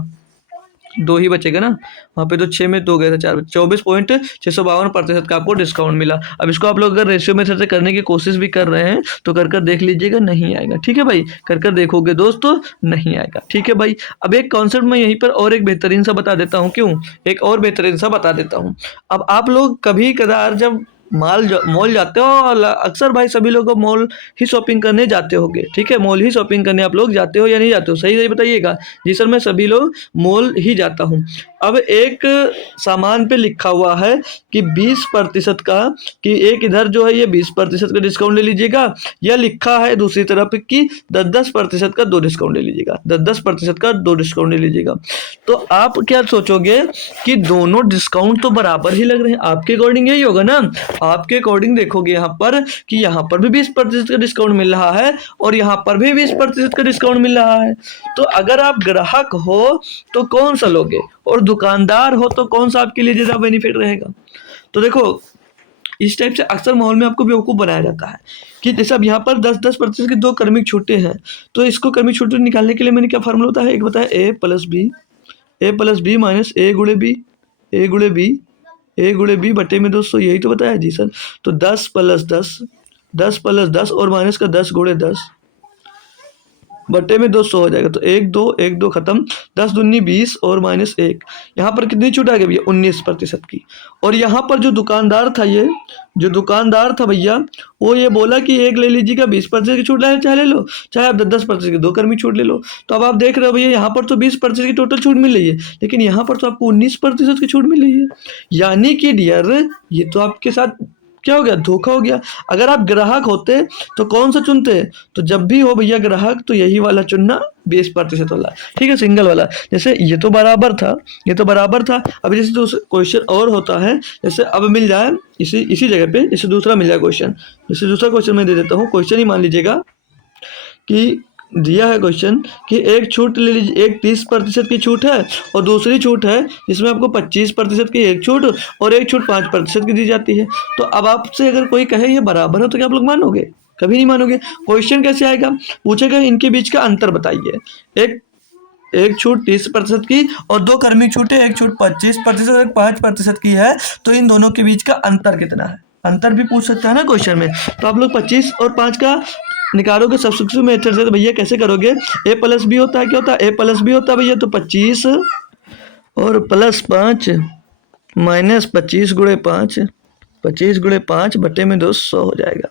2 ही बचेगा ना, वहाँ पे तो 6 में 2 गए थे 4, 24.652% का आपको डिस्काउंट मिला। अब इसको आप लोग अगर रेशियो मेथड से करने की कोशिश भी कर रहे हैं तो कर देख लीजिएगा, नहीं आएगा, ठीक है भाई। कर देखोगे दोस्तों नहीं आएगा, ठीक है भाई। अब एक कॉन्सेप्ट मैं यहीं पर और एक बेहतरीन सा बता देता हूँ, क्यों एक और बेहतरीन सा बता देता हूँ। अब आप लोग कभी कदार जब मॉल जाते हो, और अक्सर भाई सभी लोग मॉल ही शॉपिंग करने जाते होंगे, ठीक है। मॉल ही शॉपिंग करने आप लोग जाते हो या नहीं जाते हो, सही सही बताइएगा। जी सर, मैं सभी लोग मॉल ही जाता हूँ। अब एक सामान पे लिखा हुआ है कि 20% का, कि एक इधर जो है ये 20% का डिस्काउंट ले लीजिएगा, या लिखा है दूसरी तरफ कि 10% का 2 डिस्काउंट ले लीजिएगा, 10% का 2 डिस्काउंट ले लीजिएगा। तो आप क्या सोचोगे कि दोनों डिस्काउंट तो बराबर ही लग रहे हैं, आपके अकॉर्डिंग यही होगा ना। आपके अकॉर्डिंग देखोगे यहाँ पर कि यहाँ पर भी 20% का डिस्काउंट मिल रहा है और यहाँ पर भी 20% का डिस्काउंट मिल रहा है। तो अगर आप ग्राहक हो तो कौन सा लोगे, और दुकानदार हो तो कौन सा आपके लिए ज़्यादा बेनिफिट रहेगा। तो देखो इस टाइप से अक्सर माहौल में आपको बेवकूफ़ बनाया जाता है कि जैसे अब यहाँ पर 10% की 2 क्रमिक छूटें हैं, तो इसको क्रमिक छूटें निकालने के लिए मैंने क्या फार्मूला होता है, एक बताया a+b माइनस a गुणे बी बटे में 200, यही तो बताया जी सर। तो 10 + 10 और माइनस का 10 गुणे 10, बटे में 200 हो जाएगा, तो 1 2 खत्म, 10 दूनी 20 और -1, यहाँ पर कितनी छूट आ गई भैया 19% की। और यहाँ पर जो दुकानदार था, ये जो दुकानदार था भैया, वो ये बोला कि एक ले लीजिएगा 20% की छूट ले, चाहे ले लो, चाहे आप 10% की 2 कर्मी छूट ले लो। तो अब आप देख रहे हो भैया, यहाँ पर तो 20% की टोटल छूट मिल रही है, लेकिन यहाँ पर तो आपको 19% की छूट मिल रही है। यानी कि डियर, ये तो आपके साथ क्या हो गया, धोखा हो गया। अगर आप ग्राहक होते तो कौन सा चुनते, तो जब भी हो भैया ग्राहक तो यही वाला चुनना, 20% वाला, ठीक है, सिंगल वाला। जैसे ये तो बराबर था, ये तो बराबर था। अब जैसे दूसरा क्वेश्चन और होता है, जैसे अब मिल जाए इसी जगह पे, जैसे दूसरा मिल जाए क्वेश्चन, जैसे दूसरा क्वेश्चन मैं दे देता हूँ। क्वेश्चन ही मान लीजिएगा कि दिया है क्वेश्चन कि एक छूट ले लीजिए, एक 30% की छूट है और दूसरी छूट है जिसमें आपको 25% की एक छूट और एक छूट 5% की दी जाती है। तो अब आपसे अगर कोई कहे ये बराबर हो, तो क्या आप लोग मानोगे? कभी नहीं मानोगे। क्वेश्चन कैसे आएगा, पूछेगा इनके बीच का अंतर बताइए। एक एक छूट 30% की और 2 कर्मी छूटें, एक छूट 25% और एक 5% की है, तो इन दोनों के बीच का अंतर कितना है? अंतर भी पूछ सकता है ना क्वेश्चन में। तो आप लोग 25 और 5 का निकालोगे सब्स्टिट्यूशन मेथड से, तो भैया कैसे करोगे, a प्लस बी होता है, क्या होता है, a प्लस बी होता है भैया, तो 25 और +5 -25 गुणे 5, 25 गुणे 5 बटे में 200 हो जाएगा।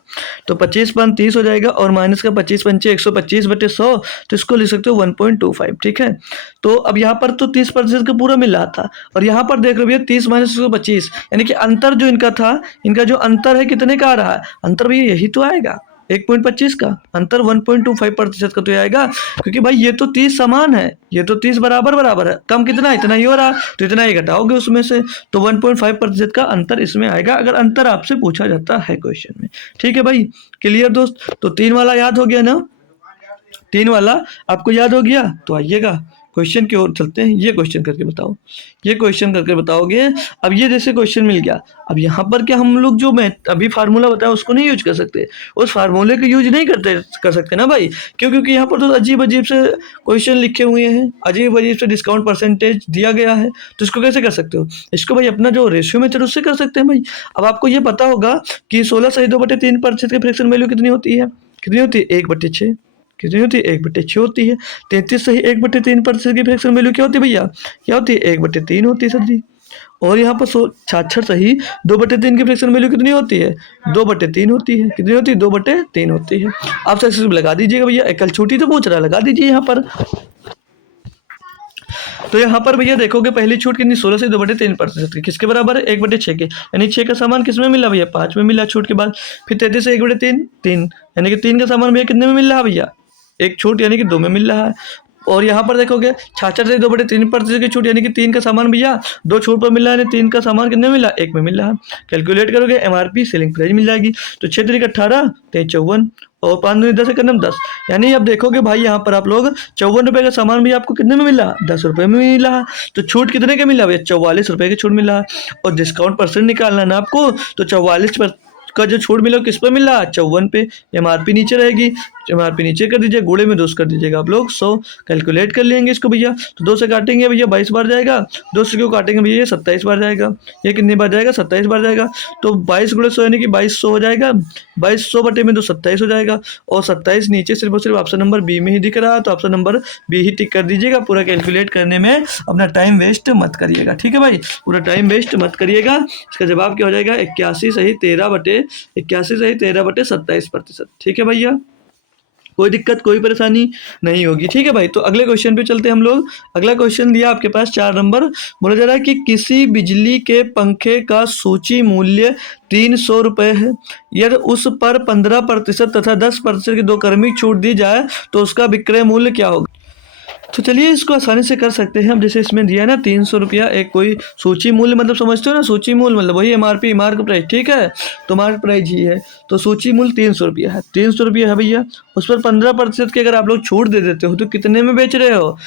तो 25 5 30 हो जाएगा और माइनस का 25 पंचे 125 बटे 100, तो इसको लिख सकते हो 1.25, ठीक है। तो अब यहाँ पर तो 30% का पूरा मिल रहा था, और यहाँ पर देख रहे हो भैया 30 माइनस 125, यानी कि अंतर जो इनका था, इनका जो अंतर है कितने का आ रहा है, अंतर भैया यही तो आएगा 1.25 का, अंतर 1.25% का तो आएगा, क्योंकि भाई ये तो 30 समान है, ये तो 30 बराबर बराबर है, कम कितना, इतना ही हो रहा, तो इतना ही घटाओगे उसमें से, तो 1.5% का अंतर इसमें आएगा, अगर अंतर आपसे पूछा जाता है क्वेश्चन में। ठीक है भाई, क्लियर दोस्त। तो 3 वाला याद हो गया ना, 3 वाला आपको याद हो गया, तो आइएगा क्वेश्चन की ओर चलते हैं। ये क्वेश्चन करके बताओ, ये क्वेश्चन करके बताओगे। अब ये जैसे क्वेश्चन मिल गया, अब यहाँ पर क्या हम लोग जो मैं अभी फार्मूला बताया उसको नहीं यूज कर सकते, उस फार्मूले को यूज नहीं कर सकते ना भाई, क्यों, क्योंकि यहाँ पर तो अजीब अजीब से क्वेश्चन लिखे हुए हैं, अजीब अजीब से डिस्काउंट परसेंटेज दिया गया है, तो इसको कैसे कर सकते हो, इसको भाई अपना जो रेशियो मेथड उससे कर सकते हैं भाई। अब आपको ये पता होगा कि 16 सही 2/3% की फ्रैक्शन वैल्यू कितनी होती है, कितनी होती है 1/6, कितनी होती है 1/6 होती है। 33 सही 1/3% की फ्रैक्शन वैल्यू क्या होती है भैया, क्या होती है 1/3 होती है सर जी। और यहाँ पर 66 सही 2/3 की फ्रैक्शन वैल्यू कितनी होती है, 2/3 होती है, कितनी होती है 2/3 होती है। आप सक्सेसफुल लगा दीजिएगा भैया, एकल छोटी तो पूछ रहा है, लगा दीजिए यहाँ पर। तो यहाँ पर भैया देखोगे पहली छूट कितनी, 16 से 2/3% की, किसके बराबर है 1/6 के, यानी 6 का सामान किस में मिला भैया 5 में मिला छूट के बाद। फिर 33 से 1/3 3, यानी कि 3 का सामान भैया कितने में मिल रहा है भैया, एक छूट यानी कि 2 में मिल रहा है। और यहाँ पर देखोगे 66 से 2/3% की छूट, यानी कि 3 का सामान भैया 2 छूट पर मिल रहा है, यानी 3 का सामान कितने में मिला 1 में मिल रहा है। कैलकुलेट करोगे MRP सेलिंग प्राइस मिल जाएगी, तो 6 3 18 3 54 और 5 दूनी 10 करना 10, यानी अब देखोगे भाई यहाँ पर आप लोग 54 रुपये का सामान भी आपको कितने में मिला 10 रुपये में मिला। तो छूट कितने का मिला भैया 44 रुपये की छूट मिला। और डिस्काउंट परसेंट निकालना है ना आपको, तो 44 का जो छूट मिला किस पर मिल रहा है 54 पे, MRP नीचे रहेगी, MRP नीचे कर दीजिए, गुणे में 2 कर दीजिएगा आप लोग 100, कैलकुलेट कर लेंगे इसको भैया। तो 2 से काटेंगे भैया 22 बार जाएगा, 2 से क्यों काटेंगे भैया ये 27 बार जाएगा, ये कितनी बार जाएगा 27 बार जाएगा। तो 22 गुणे 100 यानी कि 2200 हो जाएगा, 2200 बटे में 2 27 हो जाएगा, और 27 नीचे सिर्फ और सिर्फ ऑप्शन नंबर बी में ही दिख रहा है, तो ऑप्शन नंबर बी ही टिक कर दीजिएगा। पूरा कैलकुलेट करने में अपना टाइम वेस्ट मत करिएगा, ठीक है भाई, पूरा टाइम वेस्ट मत करिएगा। इसका जवाब क्या हो जाएगा 81 सही 13/27%, ठीक है भैया, कोई दिक्कत कोई परेशानी नहीं होगी, ठीक है भाई। तो अगले क्वेश्चन पे चलते हैं हम लोग। अगला क्वेश्चन दिया आपके पास 4 नंबर, बोला जा रहा है कि किसी बिजली के पंखे का सूची मूल्य 300 रुपये है, यदि उस पर 15% तथा 10% की 2 कर्मी छूट दी जाए तो उसका विक्रय मूल्य क्या होगा। तो चलिए इसको आसानी से कर सकते हैं। अब जैसे इसमें दिया है ना 300 रुपया, एक कोई सूची मूल्य मतलब समझते हो ना, सूची मूल्य मतलब वही MRP मार्क प्राइस, ठीक है, तो मार्क प्राइस ही है, तो सूची मूल्य 300 रुपया है, 300 रुपया है भैया, उस पर 15% की अगर आप लोग छूट दे देते हो तो कितने में बेच रहे हो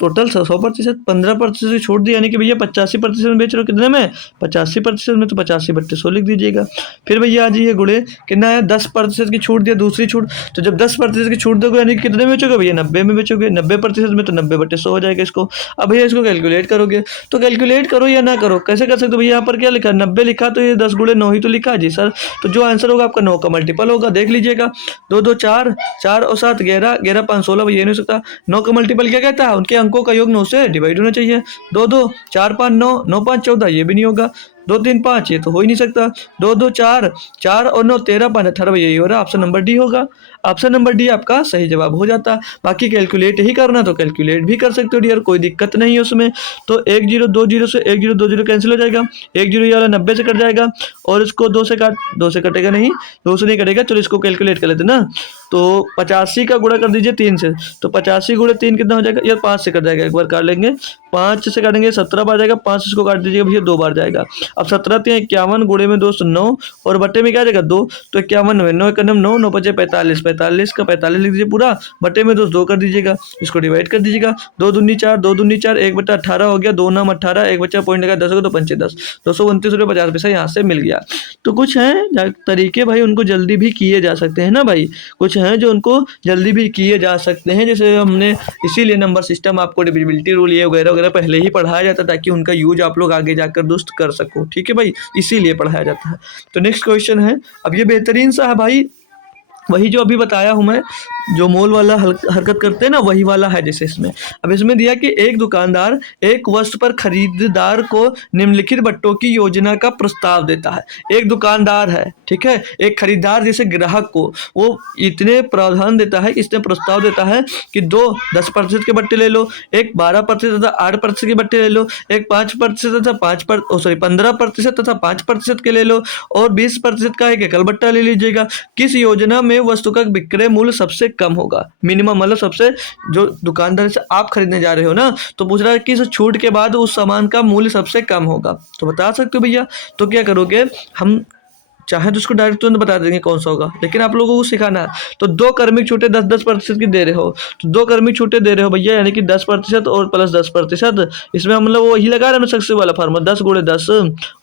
टोटल 100%, 15% की छूट दी, यानी कि भैया 85% में बेच रहे हो, कितने में 85% में, तो 85 बट्टे 100 लिख दीजिएगा। फिर भैया आ जाइए गुणे, कितना है 10% की छूट दिया दूसरी छूट, तो जब 10% की छूट दोगे यानी कि कितने में बेचोगे भैया 90 में बेचोगे, 90% में तो 90 बट्टे 100 हो जाएगा इसको। अब भैया इसको कैलकुलेट करोगे, तो कैलकुलेट करो या ना करो, कैसे कर सकते हो भैया, यहाँ पर क्या लिखा है 90 लिखा, तो ये 10 गुणे 9 ही तो लिखा है जी सर, तो जो आंसर होगा आपका 9 का मल्टीपल होगा, देख लीजिएगा। 2 2 4, 4 और 7 11, 11 5 16, भैया नहीं हो सकता। 9 का मल्टीपल क्या कहता है, उनके अंकों का योग 9 से डिवाइड होना चाहिए। 2 2 4 5 9, 9 5 14, ये भी नहीं होगा। 2 3 5, ये तो हो ही नहीं सकता। 2 2 4, 4 और 9 13 5 18, भैया यही हो रहा है, ऑप्शन नंबर डी होगा। ऑप्शन नंबर डी आपका सही जवाब हो जाता। बाकी कैलकुलेट ही करना तो कैलकुलेट भी कर सकते हो डियर, कोई दिक्कत नहीं है उसमें। तो 1 0 2 0 से 1 0 2 0 कैंसिल हो जाएगा, 1 0 ये वाला 90 से कट जाएगा, और इसको 2 से काट, 2 से कटेगा नहीं, 2 से नहीं कटेगा, चलो इसको कैलकुलेट कर लेते ना। तो 85 का गुणा कर दीजिए 3 से, तो 85 गुणे 3 कितना हो जाएगा यार, 5 से कट जाएगा, एक बार काट लेंगे, 5 से काटेंगे 17 बार जाएगा, 5 इसको काट दीजिएगा भैया 2 बार जाएगा। अब 17 3 51, गुणे में 2 9, और बट्टे में क्या आ जाएगा 2, तो 51 में 9 1 9 9 5 45, 45 का 45 लिख दीजिए पूरा, बट्टे में 2 कर दीजिएगा, इसको डिवाइड कर दीजिएगा। 2 दूनी 4, 2 दूनी 4, 1 बटा 18 हो गया, 2 नाम 18, एक बच्चा पॉइंट लगा 10 होगा, तो 5 10, 229 रुपये 50 पैसा यहाँ से मिल गया। तो कुछ हैं तरीके भाई, उनको जल्दी भी किए जा सकते हैं ना भाई, कुछ हैं जो उनको जल्दी भी किए जा सकते हैं, जैसे हमने इसीलिए नंबर सिस्टम आपको डिविजिबिलिटी रूल ये वगैरह वगैरह पहले ही पढ़ाया जाता है, ताकि उनका यूज आप लोग आगे जाकर दोस्त कर सको, ठीक है भाई, इसीलिए पढ़ाया जाता है। तो नेक्स्ट क्वेश्चन है, अब ये बेहतरीन सा है भाई, वही जो अभी बताया हूँ मैं, जो मोल वाला हरकत करते हैं ना, वही वाला है जैसे इसमें। अब इसमें दिया कि एक दुकानदार एक वस्तु पर खरीदार को निम्नलिखित बट्टों की योजना का प्रस्ताव देता है। एक दुकानदार है, ठीक है, एक खरीदार जैसे ग्राहक को वो इतने प्रावधान देता है, इतने प्रस्ताव देता है कि 2 10% के बट्टे ले लो, एक 12% तथा 8% के बट्टे ले लो, एक 5% तथा 15% तथा 5% के ले लो, और 20% का एक एकल बट्टा ले लीजिएगा। किस योजना में वस्तु का विक्रय मूल्य सबसे कम होगा, मिनिमम, मतलब सबसे, जो दुकानदार से आप खरीदने जा रहे हो ना, तो पूछ रहा है कि इस छूट के बाद उस सामान का मूल्य सबसे कम होगा, तो बता सकते हो भैया। तो क्या करोगे, हम चाहे तो उसको डायरेक्ट तुरंत बता देंगे कौन सा होगा, लेकिन आप लोगों को सिखाना है। तो 2 क्रमिक छूटे 10% की दे रहे हो, तो 2 क्रमिक छूटे दे रहे हो भैया, यानी कि 10% और प्लस 10%, इसमें हम लोग वही लगा रहे हैं सक्सेस वाला फार्मूला, 10 गुणे 10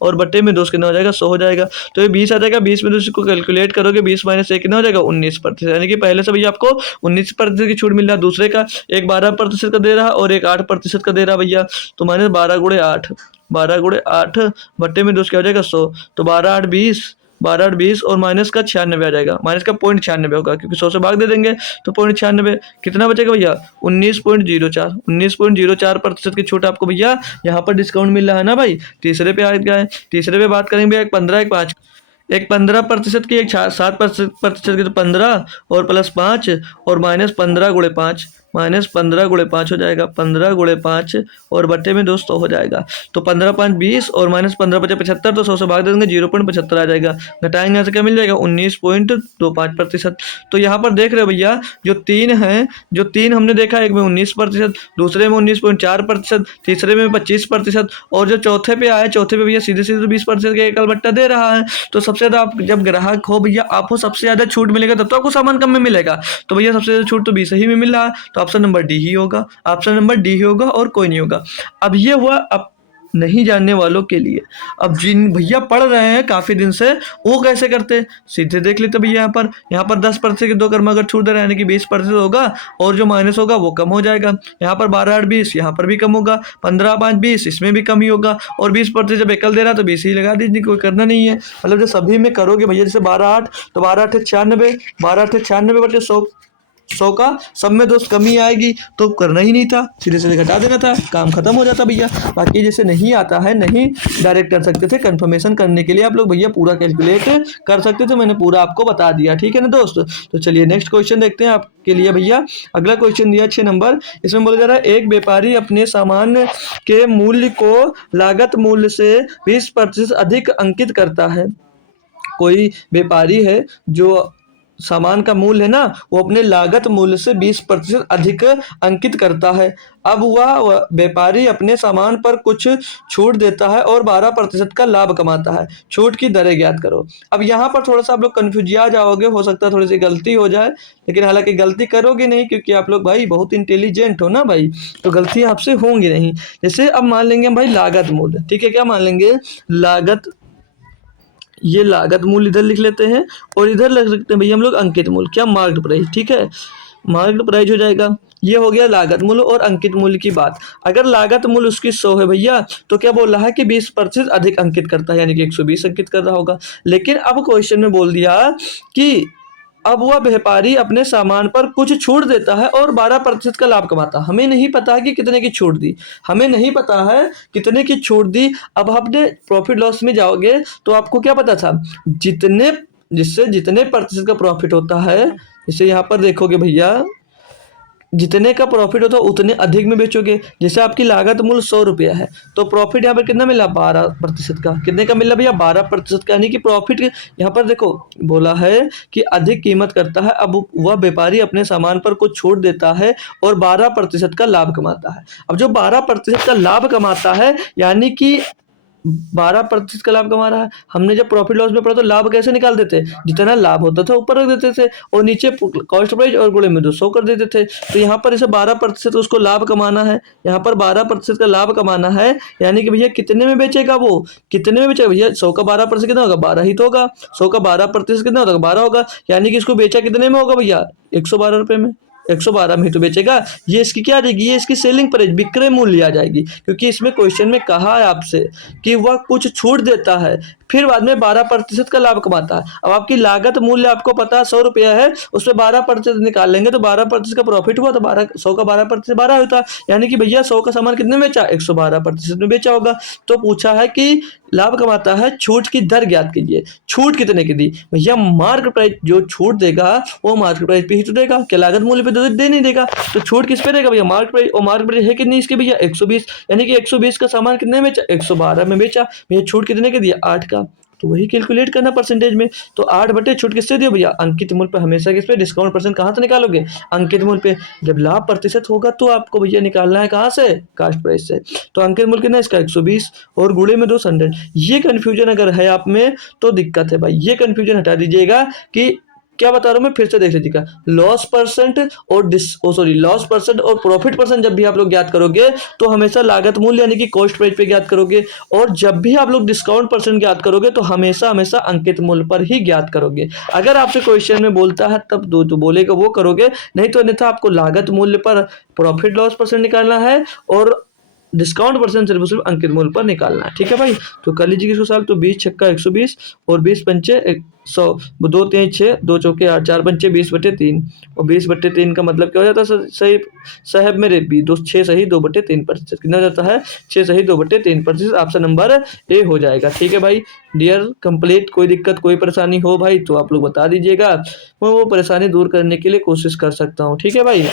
और बट्टे में 2 कितना हो जाएगा 100 हो जाएगा। तो ये 20 आ जाएगा, 20 में 2 को कैलकुलेट करोगे, 20 माइनस 1 कितना हो जाएगा 19%, यानी कि पहले से भैया आपको 19% की छूट मिल रहा है, दूसरे का एक 12% का दे रहा है और एक 8% का दे रहा है भैया, तो माइनस 12 गुणे 8, 12 गुणे 8 बट्टे में 2 क्या हो जाएगा 100, तो 12 8 20, 12 8 20 और माइनस का 96 आ जाएगा, माइनस का 0.96 होगा, क्योंकि 100 से भाग दे देंगे तो 0.96, कितना बचेगा भैया 19.04, 19.04% की छूट आपको भैया यहाँ पर डिस्काउंट मिल रहा है ना भाई। तीसरे पे आ गए, तीसरे पे बात करेंगे भैया, एक 15 एक 5, एक 15% की, एक 7% की, तो 15 और प्लस 5 और माइनस 15 गुणे 5, माइनस 15 गुणे 5 हो जाएगा, 15 गुणे 5 और बट्टे में 200 हो जाएगा, तो 15 5 20 और माइनस 15 5 75, तो 100 से भाग दे देंगे 0.75 आ जाएगा, घटाएंगे यहाँ से क्या मिल जाएगा 19.25%। तो यहाँ पर देख रहे हो भैया, जो 3 हैं, जो 3 हमने देखा, एक में 19%, दूसरे में 19.4%, तीसरे में 25%, और जो चौथे पे आया, चौथे पे भैया सीधे सीधे 20% का एकल बट्टा दे रहा है। तो सबसे ज़्यादा आप जब ग्राहक हो भैया, आपको सबसे ज़्यादा छूट मिलेगा, तब तो आपको सामान कम में मिलेगा, तो भैया सबसे ज़्यादा छूट तो 20 ही में मिल रहा है, तो ऑप्शन नंबर डी ही होगा, ऑप्शन नंबर डी ही होगा और कोई नहीं होगा। अब ये हुआ अब नहीं जानने वालों के लिए। अब जिन भैया पढ़ रहे हैं काफ़ी दिन से, वो कैसे करते, सीधे देख लेते भैया, यहाँ पर 10% के 2 कर्म अगर छूट दे रहे हैं, यानी कि 20% होगा, और जो माइनस होगा वो कम हो जाएगा। यहाँ पर 12 8 20, यहाँ पर भी कम होगा, 15 5 20, इसमें भी कम ही होगा, और 20% जब एकल दे रहा है तो 20 ही लगा दीजिए, कोई करना नहीं है। मतलब जब सभी में करोगे भैया, जैसे 12 8, तो 12 8 96, 12 8 96 बटे 100 का सब में दोस्त कमी आएगी, तो करना ही नहीं था, सीधे सीधे घटा देना था, काम खत्म हो जाता भैया। बाकी जैसे नहीं आता है, नहीं डायरेक्ट कर सकते थे, कंफर्मेशन करने के लिए आप लोग भैया पूरा कैलकुलेट कर सकते थे, मैंने पूरा आपको बता दिया, ठीक है ना दोस्त। तो चलिए नेक्स्ट क्वेश्चन देखते हैं आपके लिए भैया। अगला क्वेश्चन दिया 6 नंबर, इसमें बोला जा रहा है एक व्यापारी अपने सामान के मूल्य को लागत मूल्य से 20% अधिक अंकित करता है। कोई व्यापारी है जो सामान का मूल्य है ना, वो अपने लागत मूल्य से 20% अधिक अंकित करता है। अब वह व्यापारी अपने सामान पर कुछ छूट देता है और 12% का लाभ कमाता है। छूट की दरें ज्ञात करो। अब यहाँ पर थोड़ा सा आप लोग कन्फ्यूज जाओगे, हो सकता है थोड़ी सी गलती हो जाए, लेकिन हालांकि गलती करोगे नहीं क्योंकि आप लोग भाई बहुत इंटेलिजेंट हो ना भाई, तो गलती आपसे होंगी नहीं। जैसे अब मान लेंगे हम भाई लागत मूल्य, ठीक है, क्या मान लेंगे, लागत, ये लागत मूल्य इधर लिख लेते हैं और इधर लिख सकते हैं भैया हम लोग अंकित मूल्य, क्या मार्क्ड प्राइस, ठीक है, मार्क्ड प्राइस हो जाएगा। ये हो गया लागत मूल्य और अंकित मूल्य की बात। अगर लागत मूल्य उसकी 100 है भैया, तो क्या बोल रहा है कि 20% अधिक अंकित करता है, यानी कि 120 अंकित कर रहा होगा। लेकिन अब क्वेश्चन में बोल दिया कि अब वह व्यापारी अपने सामान पर कुछ छूट देता है और 12% का लाभ कमाता है। हमें नहीं पता है कि कितने की छूट दी, हमें नहीं पता है कितने की छूट दी। अब आपने प्रॉफिट लॉस में जाओगे तो आपको क्या पता था, जितने जिससे जितने प्रतिशत का प्रॉफिट होता है, जैसे यहाँ पर देखोगे भैया, जितने का प्रॉफिट होता है उतने अधिक में बेचोगे। जैसे आपकी लागत मूल्य 100 रुपया है, तो प्रॉफिट यहाँ पर कितना मिला, 12% का। कितने का मिला भैया, 12% का, यानी कि प्रॉफिट यहाँ पर देखो बोला है कि अधिक कीमत करता है। अब वह व्यापारी अपने सामान पर कुछ छूट देता है और 12% का लाभ कमाता है। अब जो 12% का लाभ कमाता है, यानी कि 12% का लाभ कमा रहा है। हमने जब प्रॉफिट लॉस में पढ़ा तो लाभ कैसे निकाल देते, जितना लाभ होता था ऊपर रख देते थे और नीचे कॉस्ट प्राइस और गुणे में 200 कर देते थे। तो यहाँ पर इसे 12% उसको लाभ कमाना है, यहाँ पर 12% का लाभ कमाना है, यानी कि भैया कितने में बेचेगा, वो कितने में बेचेगा भैया, 100 का 12% कितना होगा, 12 ही तो होगा। 100 का 12% कितना होगा, 12 होगा, यानी कि इसको बेचा कितने में होगा भैया, 112 रुपये में। 112 में ही तो बेचेगा। ये इसकी क्या आ जाएगी, ये इसकी सेलिंग प्राइस, विक्रय मूल्य आ जाएगी, क्योंकि इसमें क्वेश्चन में कहा है आपसे कि वह कुछ छूट देता है फिर बाद में 12% का लाभ कमाता है। अब आपकी लागत मूल्य आपको पता है 100 रुपया है, उसमें 12% निकाल लेंगे तो 12% का प्रॉफिट हुआ, तो 100 का 12% 12 होता है, यानी कि भैया 100 का सामान कितने में बेचा, 112% में बेचा होगा। तो पूछा है कि लाभ कमाता है, छूट की दर ज्ञात कीजिए। छूट कितने की दी भैया, मार्केट प्राइस, जो छूट देगा वो मार्केट प्राइस पे ही तो देगा, क्या लागत मूल्य पे तो दे नहीं देगा। तो छूट किस पे देगा भैया, मार्केट प्राइस, और मार्केट प्राइस है कितनी इसकी भैया, 120, यानी कि 120 का सामान कितने में बेचा, 112 में बेचा भैया। छूट कितने के दिया, 8 का, तो वही कैलकुलेट करना परसेंटेज में। तो 8 बटे छूट किससे दिया भैया, अंकित मूल्य पे। हमेशा किस पे, डिस्काउंट परसेंट कहाँ से निकालोगे, अंकित मूल्य पे। जब लाभ प्रतिशत होगा तो आपको भैया निकालना है कहाँ से, कास्ट प्राइस से। तो अंकित मूल्य कितना इसका, 120 और गुणे में 200। ये कंफ्यूजन अगर है आप में तो दिक्कत है भाई, ये कंफ्यूजन हटा दीजिएगा कि क्या बता रहा हूं मैं, फिर से देख लीजिएगा। लॉस परसेंट और लॉस परसेंट और प्रॉफिट परसेंट जब भी आप लोग ज्ञात करोगे तो हमेशा लागत मूल्य यानी कि कॉस्ट प्राइस पे ज्ञात करोगे, और जब भी आप लोग डिस्काउंट परसेंट ज्ञात करोगे तो हमेशा हमेशा अंकित मूल्य पर ही ज्ञात करोगे। अगर आपसे क्वेश्चन में बोलता है तब दो तो बोलेगा वो करोगे, नहीं तो अन्यथा आपको लागत मूल्य पर प्रॉफिट लॉस परसेंट निकालना है और डिस्काउंट परसेंट सिर्फ अंकित मूल्य पर निकालना है। ठीक है भाई, तो कर लीजिए इसको सॉल्व। तो 20 छक्का 120 और 20 पंचे 100, 2 3 6, 2 चौके 8, 4 पंचे 20/3, और 20/3 का मतलब क्या हो जाता है, सही साहब मेरे भी, 2 6 सही 2/3%, कितना हो जाता है, 6 सही 2/3%। ऑप्शन नंबर ए हो जाएगा। ठीक है भाई डियर कंप्लीट। कोई दिक्कत कोई परेशानी हो भाई तो आप लोग बता दीजिएगा, मैं वो परेशानी दूर करने के लिए कोशिश कर सकता हूँ। ठीक है भाई,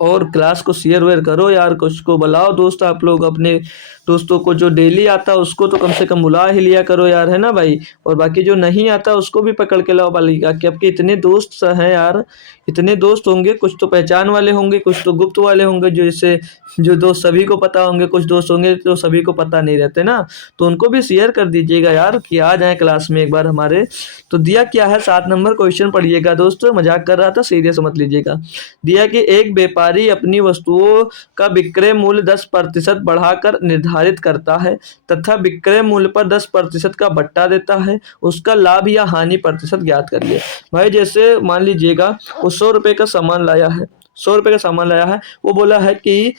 और क्लास को शेयर वेयर करो यार, कुछ को बुलाओ दोस्त, आप लोग अपने दोस्तों को, जो डेली आता है उसको तो कम से कम बुला ही लिया करो यार, है ना भाई। और बाकी जो नहीं आता उसको भी पकड़ के लाओ बालिका, कि आपके इतने दोस्त हैं यार, इतने दोस्त होंगे, कुछ तो पहचान वाले होंगे, कुछ तो गुप्त वाले होंगे, जो जैसे जो दोस्त सभी को पता होंगे, कुछ दोस्त होंगे तो सभी को पता नहीं रहते ना, तो उनको भी शेयर कर दीजिएगा यार कि आ जाए क्लास में एक बार हमारे। तो दिया क्या है, 7 नंबर क्वेश्चन पढ़िएगा दोस्तों, मजाक कर रहा था, सीरियस मत लीजिएगा। दिया कि एक व्यापारी अपनी वस्तुओं का विक्रय मूल्य 10% बढ़ाकर निर्धारित करता है तथा विक्रय मूल्य पर 10% का बट्टा देता है, उसका लाभ या हानि प्रतिशत ज्ञात करिए। भाई जैसे मान लीजिएगा वो 100 रुपये का सामान लाया है, 100 रुपये का सामान लाया है, वो बोला है कि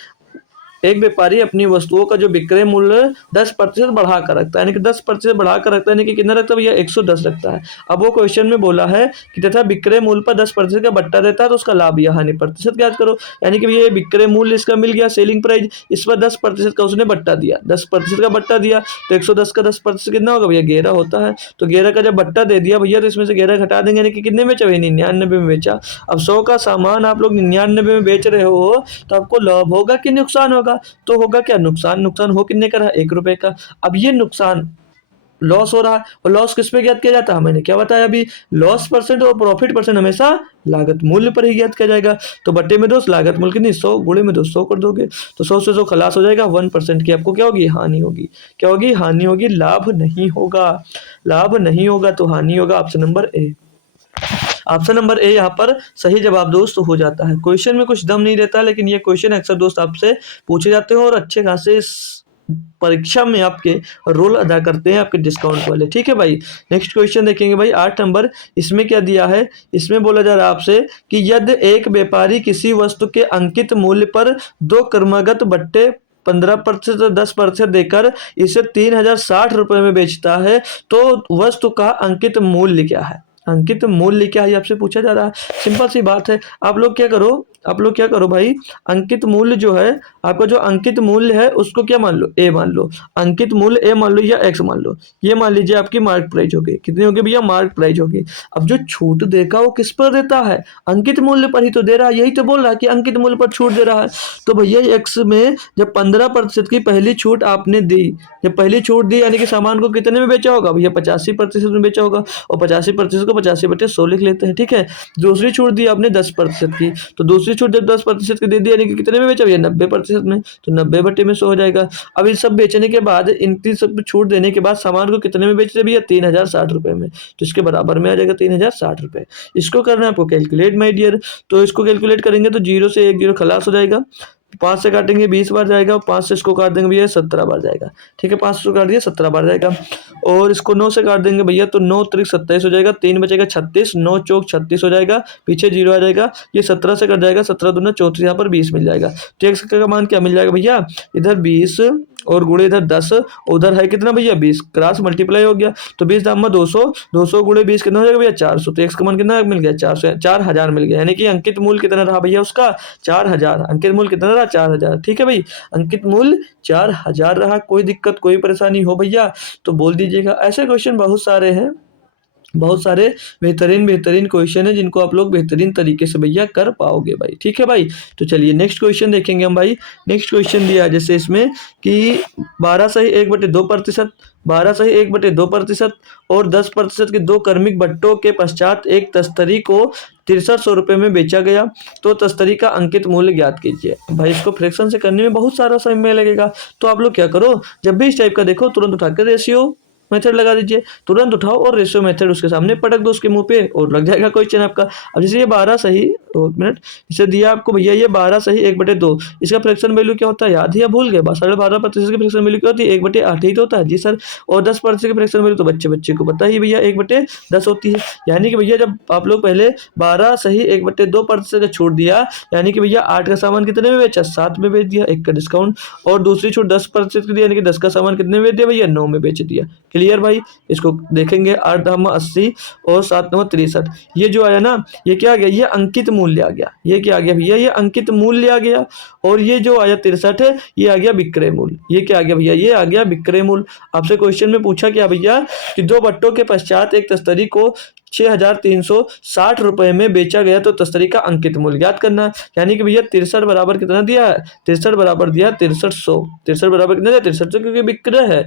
एक व्यापारी अपनी वस्तुओं का जो विक्रय मूल्य 10% बढ़ा कर रखता है, यानी कि 10% बढ़ा कर रखता है, यानी कि कितना रखता है भैया, 110 रखता है। अब वो क्वेश्चन में बोला है कि तथा विक्रय मूल्य पर 10% का बट्टा देता है तो उसका लाभ या हानि प्रतिशत ज्ञात करो, यानी कि भैया विक्रय मूल्य इसका मिल गया, सेलिंग प्राइस, इस पर 10% का उसने बट्टा दिया, 10% का बट्टा दिया, तो 110 का 10% कितना होगा भैया, 11 होता है। तो 11 का जब बट्टा दे दिया भैया तो इसमें से 11 घटा देंगे, यानी कि कितने में बेचा भैया, 99 में बेचा। अब 100 का सामान आप लोग 99 में बेच रहे हो तो आपको लाभ होगा कि नुकसान होगा, तो होगा क्या, नुकसान। नुकसान हो कितने का रहा, 1 रुपए का। अब ये नुकसान लॉस हो रहा है, और लॉस किस पे ज्ञात किया जाता है, मैंने क्या बताया अभी, लॉस परसेंट और प्रॉफिट परसेंट हमेशा लागत मूल्य पर ही ज्ञात किया जाएगा। तो बट्टे में दोस्त लागत मूल्य कितनी 100 गुणे में 200 कर दोगे तो 100 से 100 खलास हो जाएगा, 1% की आपको क्या होगी, हानि होगी। क्या होगी, हानि होगी, लाभ नहीं होगा। लाभ नहीं होगा तो हानि होगा। Option number A, option number A यहाँ पर सही जवाब दोस्त हो जाता है। क्वेश्चन में कुछ दम नहीं रहता, लेकिन ये क्वेश्चन अक्सर दोस्त आपसे पूछे जाते हैं और अच्छे खासे परीक्षा में आपके रोल अदा करते हैं आपके डिस्काउंट वाले। ठीक है भाई, नेक्स्ट क्वेश्चन देखेंगे भाई 8 नंबर। इसमें क्या दिया है, इसमें बोला जा रहा है आपसे कि यदि एक व्यापारी किसी वस्तु के अंकित मूल्य पर दो क्रमागत बट्टे 15% और 10% देकर इसे 3060 रुपये में बेचता है, तो वस्तु का अंकित मूल्य क्या है। अंकित मूल्य क्या है, आपसे पूछा जा रहा है। सिंपल सी बात है, आप लोग क्या करो भाई, अंकित मूल्य जो है, आपका जो अंकित मूल्य है उसको क्या मान लो, ए मान लो। अंकित मूल्य ए मान लो या एक्स मान लो। ये मान लीजिए आपकी मार्क प्राइस होगी, कितनी होगी भैया, मार्क प्राइस होगी। अब जो छूट देगा वो किस पर देता है, अंकित मूल्य पर ही तो दे रहा है। यही तो बोल रहा है कि अंकित मूल्य पर छूट दे रहा है। तो भैया एक्स में जब 15% की पहली छूट आपने दी, जब पहली छूट दी यानी कि सामान को कितने में बेचा होगा भैया, 85% में बेचा होगा, और 85% को 85/100 लिख लेते हैं। ठीक है, दूसरी छूट दी आपने 10% की, तो दूसरी छूट जब 10% की दे दी यानी कि कितने में बेचा भैया, 90% में, तो 90/100 हो जाएगा। अब ये सब बेचने के बाद, इनकी सब छूट देने के बाद सामान को कितने में बेचते भैया, 3060 रुपये में, तो इसके बराबर में आ जाएगा 3060 रुपये। इसको करना है आपको कैलकुलेट माय डियर। तो इसको कैलकुलेट करेंगे तो 0 से 1 0 खलास हो जाएगा, 5 से काटेंगे 20 बार जाएगा, और 5 से इसको काट देंगे भैया 17 बार जाएगा। ठीक है, 5 से काट दिया 17 बार जाएगा, और इसको 9 से काट देंगे भैया तो 9 त्रिक 27 हो जाएगा, 3 बचेगा 36, 9 चौक 36 हो जाएगा, पीछे 0 आ जाएगा, ये 17 से कट जाएगा, 17 दूना 34, यहाँ पर 20 मिल जाएगा। तो एक्स का मान क्या मिल जाएगा भैया, इधर 20 और गुणे इधर 10, उधर है कितना भैया 20, क्रॉस मल्टीप्लाई हो गया, तो 20 दाम 200, 200 गुणे 20 कितना हो जाएगा भैया 400। तो एक्स का मान कितना मिल गया, 400, 4000 मिल गया। यानी कि अंकित मूल्य कितना रहा भैया उसका, 4000। अंकित मूल्य कितना रहा, 4000। ठीक है भाई, अंकित मूल्य 4000 रहा। कोई दिक्कत कोई परेशानी हो भैया तो बोल दीजिएगा। ऐसे क्वेश्चन बहुत सारे हैं, बहुत सारे बेहतरीन क्वेश्चन है जिनको आप लोग बेहतरीन तरीके से भैया कर पाओगे भाई। ठीक है भाई, तो चलिए नेक्स्ट क्वेश्चन देखेंगे हम भाई। नेक्स्ट क्वेश्चन दिया है जैसे इसमें कि 12 सही 1/2%, 12 सही 1/2% और 10% के दो क्रमिक बट्टों के पश्चात एक तस्तरी को 6300 रुपये में बेचा गया, तो तस्तरी का अंकित मूल्य ज्ञात कीजिए। भाई इसको फ्रैक्शन से करने में बहुत सारा समय लगेगा, तो आप लोग क्या करो, जब भी इस टाइप का देखो तुरंत उठाकर रेशियो मेथड लगा दीजिए, तुरंत उठाओ और रेशियो मेथड उसके सामने पटक दो उसके मुंह पे और लग जाएगा क्वेश्चन आपका। अब जैसे ये 12 सही, एक मिनट, इसे दिया आपको भैया ये 12 सही 1/2, इसका फ्रैक्शन वैल्यू क्या होता है, याद है या भूल गए, 12.5% की फ्रैक्शन वैल्यू क्या होती है, 1/8 ही तो होता है जी सर। और 10% की फ्रैक्शन वैल्यू तो बच्चे को पता ही भैया 1/10 होती है। यानी कि भैया जब आप लोग पहले 12 सही 1/2% का छूट दिया, यानी कि भैया 8 का सामान कितने में बेचा, 7 में बेच दिया, 1 का डिस्काउंट, और दूसरी छूट 10% की दी यानी कि 10 का सामान कितने में बेच दिया भैया, 9 में बेच दिया। क्लियर भाई, इसको देखेंगे 8 दाम 80 और 7 नंबर 63, ये जो आया ना ये क्या आ गया, ये अंकित मूल्य आ गया। ये क्या आ गया भैया, ये अंकित मूल्य आ गया। और ये जो आया 63 है ये आ गया विक्रय मूल्य। ये क्या आ गया भैया, ये आ गया विक्रय मूल्य। आपसे क्वेश्चन में पूछा क्या भैया कि दो बट्टों के पश्चात एक तस्तरी को 6360 रुपये में बेचा गया, तो तस्तरी का अंकित मूल्य ज्ञात करना। यानी कि भैया 63 बराबर कितना दिया है, 63 बराबर दिया 6300, 63 बराबर कितना दिया 6300, क्योंकि विक्रय है,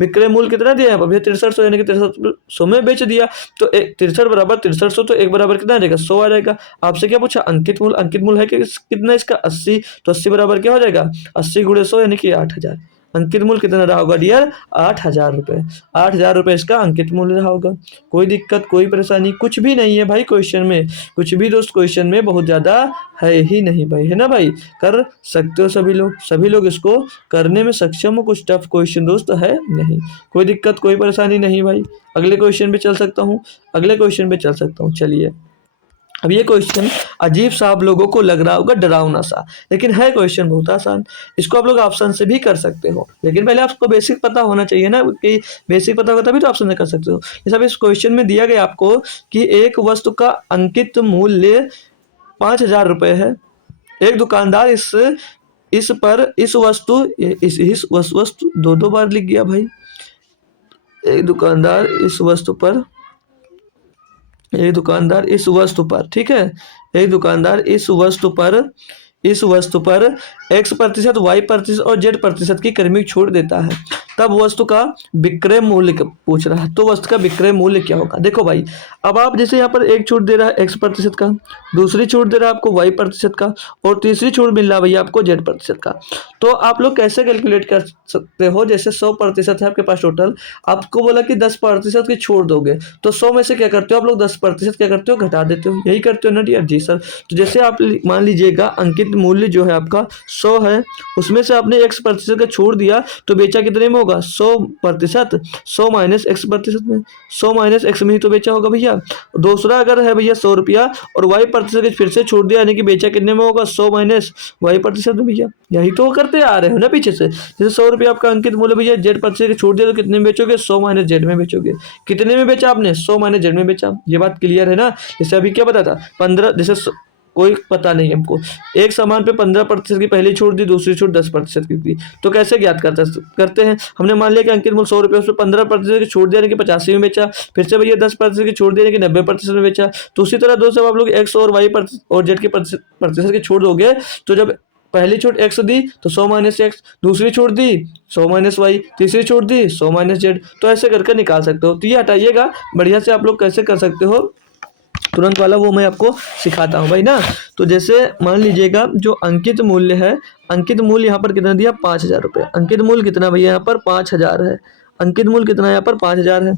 विक्रय मूल्य कितना दिया है भैया 6300, यानी कि 6300 में बेच दिया। तो 63 बराबर 6300, तो एक बराबर कितना आ जाएगा 100 आ जाएगा। आपसे क्या पूछा, अंकित मूल्य, अंकित मूल्य है कि कितना इसका 80, तो 80 बराबर क्या हो जाएगा 80 गुणे 100 यानी कि 8000। अंकित मूल्य कितना रहा होगा डियर, 8000 रुपये। 8000 रुपये इसका अंकित मूल्य रहा होगा। कोई दिक्कत कोई परेशानी कुछ भी नहीं है भाई क्वेश्चन में, कुछ भी दोस्त क्वेश्चन में बहुत ज़्यादा है ही नहीं भाई, है ना भाई, कर सकते हो सभी लोग इसको करने में सक्षम हो। कुछ टफ क्वेश्चन दोस्त है नहीं, कोई दिक्कत कोई परेशानी नहीं भाई। अगले क्वेश्चन पे चल सकता हूँ, चलिए। अब ये क्वेश्चन अजीब सा आप लोगों को लग रहा होगा, डरावना सा, लेकिन है क्वेश्चन बहुत आसान। इसको आप लोग ऑप्शन से भी कर सकते हो, लेकिन पहले आपको बेसिक पता होना चाहिए ना, कि बेसिक पता होगा तभी तो ऑप्शन से कर सकते हो। जैसे अब इस क्वेश्चन में दिया गया आपको कि एक वस्तु का अंकित मूल्य 5000 रुपये है। एक दुकानदार इस वस्तु दो बार लिख गया भाई। एक दुकानदार इस वस्तु पर, ठीक है, एक दुकानदार इस वस्तु पर X% Y% और Z% की क्रमिक छूट देता है। तब वस्तु का विक्रय मूल्य पूछ रहा है, तो वस्तु का विक्रय मूल्य क्या होगा। देखो भाई, अब आप जैसे यहाँ पर एक छूट दे रहा है x% का, दूसरी छूट दे रहा है आपको y% का, और तीसरी छूट मिल रहा है भैया आपको z% का। तो आप लोग कैसे कैलकुलेट कर सकते हो, जैसे 100% है आपके पास टोटल, आपको बोला कि 10% की छूट दोगे, तो 100 में से क्या करते हो आप लोग, 10% क्या करते हो, घटा देते हो, यही करते हो ना डियर। जी सर। तो जैसे आप मान लीजिएगा अंकित मूल्य जो है आपका 100 है, उसमें से आपने x% का छोड़ दिया, तो बेचा कितने में होगा, 100%, 100 माइनस x% में, 100 माइनस x में ही तो बेचा होगा भैया। दूसरा अगर है भैया 100 रुपया और y% फिर से छोड़ दिया, यानी कि बेचा कितने में होगा, 100 माइनस y% में भैया। यही तो करते आ रहे हो ना पीछे से। जैसे 100 रुपया आपका अंकित मूल्य भैया, z% छोड़ दिया तो कितने में बेचोगे, 100 माइनस z में बेचोगे। कितने में बेचा आपने, 100 माइनस z में बेचा। ये बात क्लियर है ना। जैसे अभी क्या पता था, 15, जैसे कोई पता नहीं हमको, एक सामान पे 15% की पहली छूट दी, दूसरी छूट 10% की दी, तो कैसे ज्ञात करते हैं। हमने मान लिया कि अंकित मूल्य 100 रुपये, उसमें 15% की छूट देने की 85 में बेचा, फिर से भैया 10% की छूट देने की 90% में बेचा। तो उसी तरह दोस्तों आप लोग x और y और z की प्रतिशत की छूट दोगे, तो जब पहली छूट x दी तो 100 माइनस x, दूसरी छूट दी 100 माइनस y, तीसरी छूट दी 100 माइनस z, तो ऐसे करके निकाल सकते हो। तो ये हटाइएगा, बढ़िया से आप लोग कैसे कर सकते हो तुरंत वाला, वो मैं आपको सिखाता हूँ भाई ना। तो जैसे मान लीजिएगा जो अंकित मूल्य है, अंकित मूल्य यहाँ पर कितना दिया, 5,000 रुपये। अंकित मूल्य कितना भैया यहाँ पर 5,000 है। अंकित मूल्य कितना यहाँ पर 5,000 है।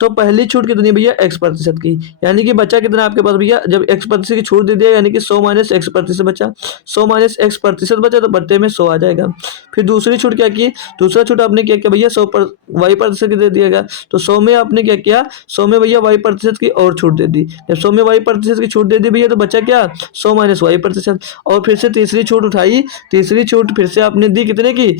तो पहली छूट कितनी भैया, x% की, यानी कि बचा कितना आपके पास भैया, जब x% की छूट दे दिया यानी कि 100 माइनस x% बचा, 100 माइनस x% बचा तो बट्टे में 100 आ जाएगा। फिर दूसरी छूट क्या की, दूसरा छूट आपने क्या किया भैया, 100 पर y% की दे दिएगा, तो 100 में आपने क्या किया, 100 में भैया y% की और छूट दे दी। जब 100 में y% की छूट दे दी भैया, तो बचा क्या, 100 माइनस y%। और फिर से तीसरी छूट उठाई, तीसरी छूट फिर से आपने दी कितने की,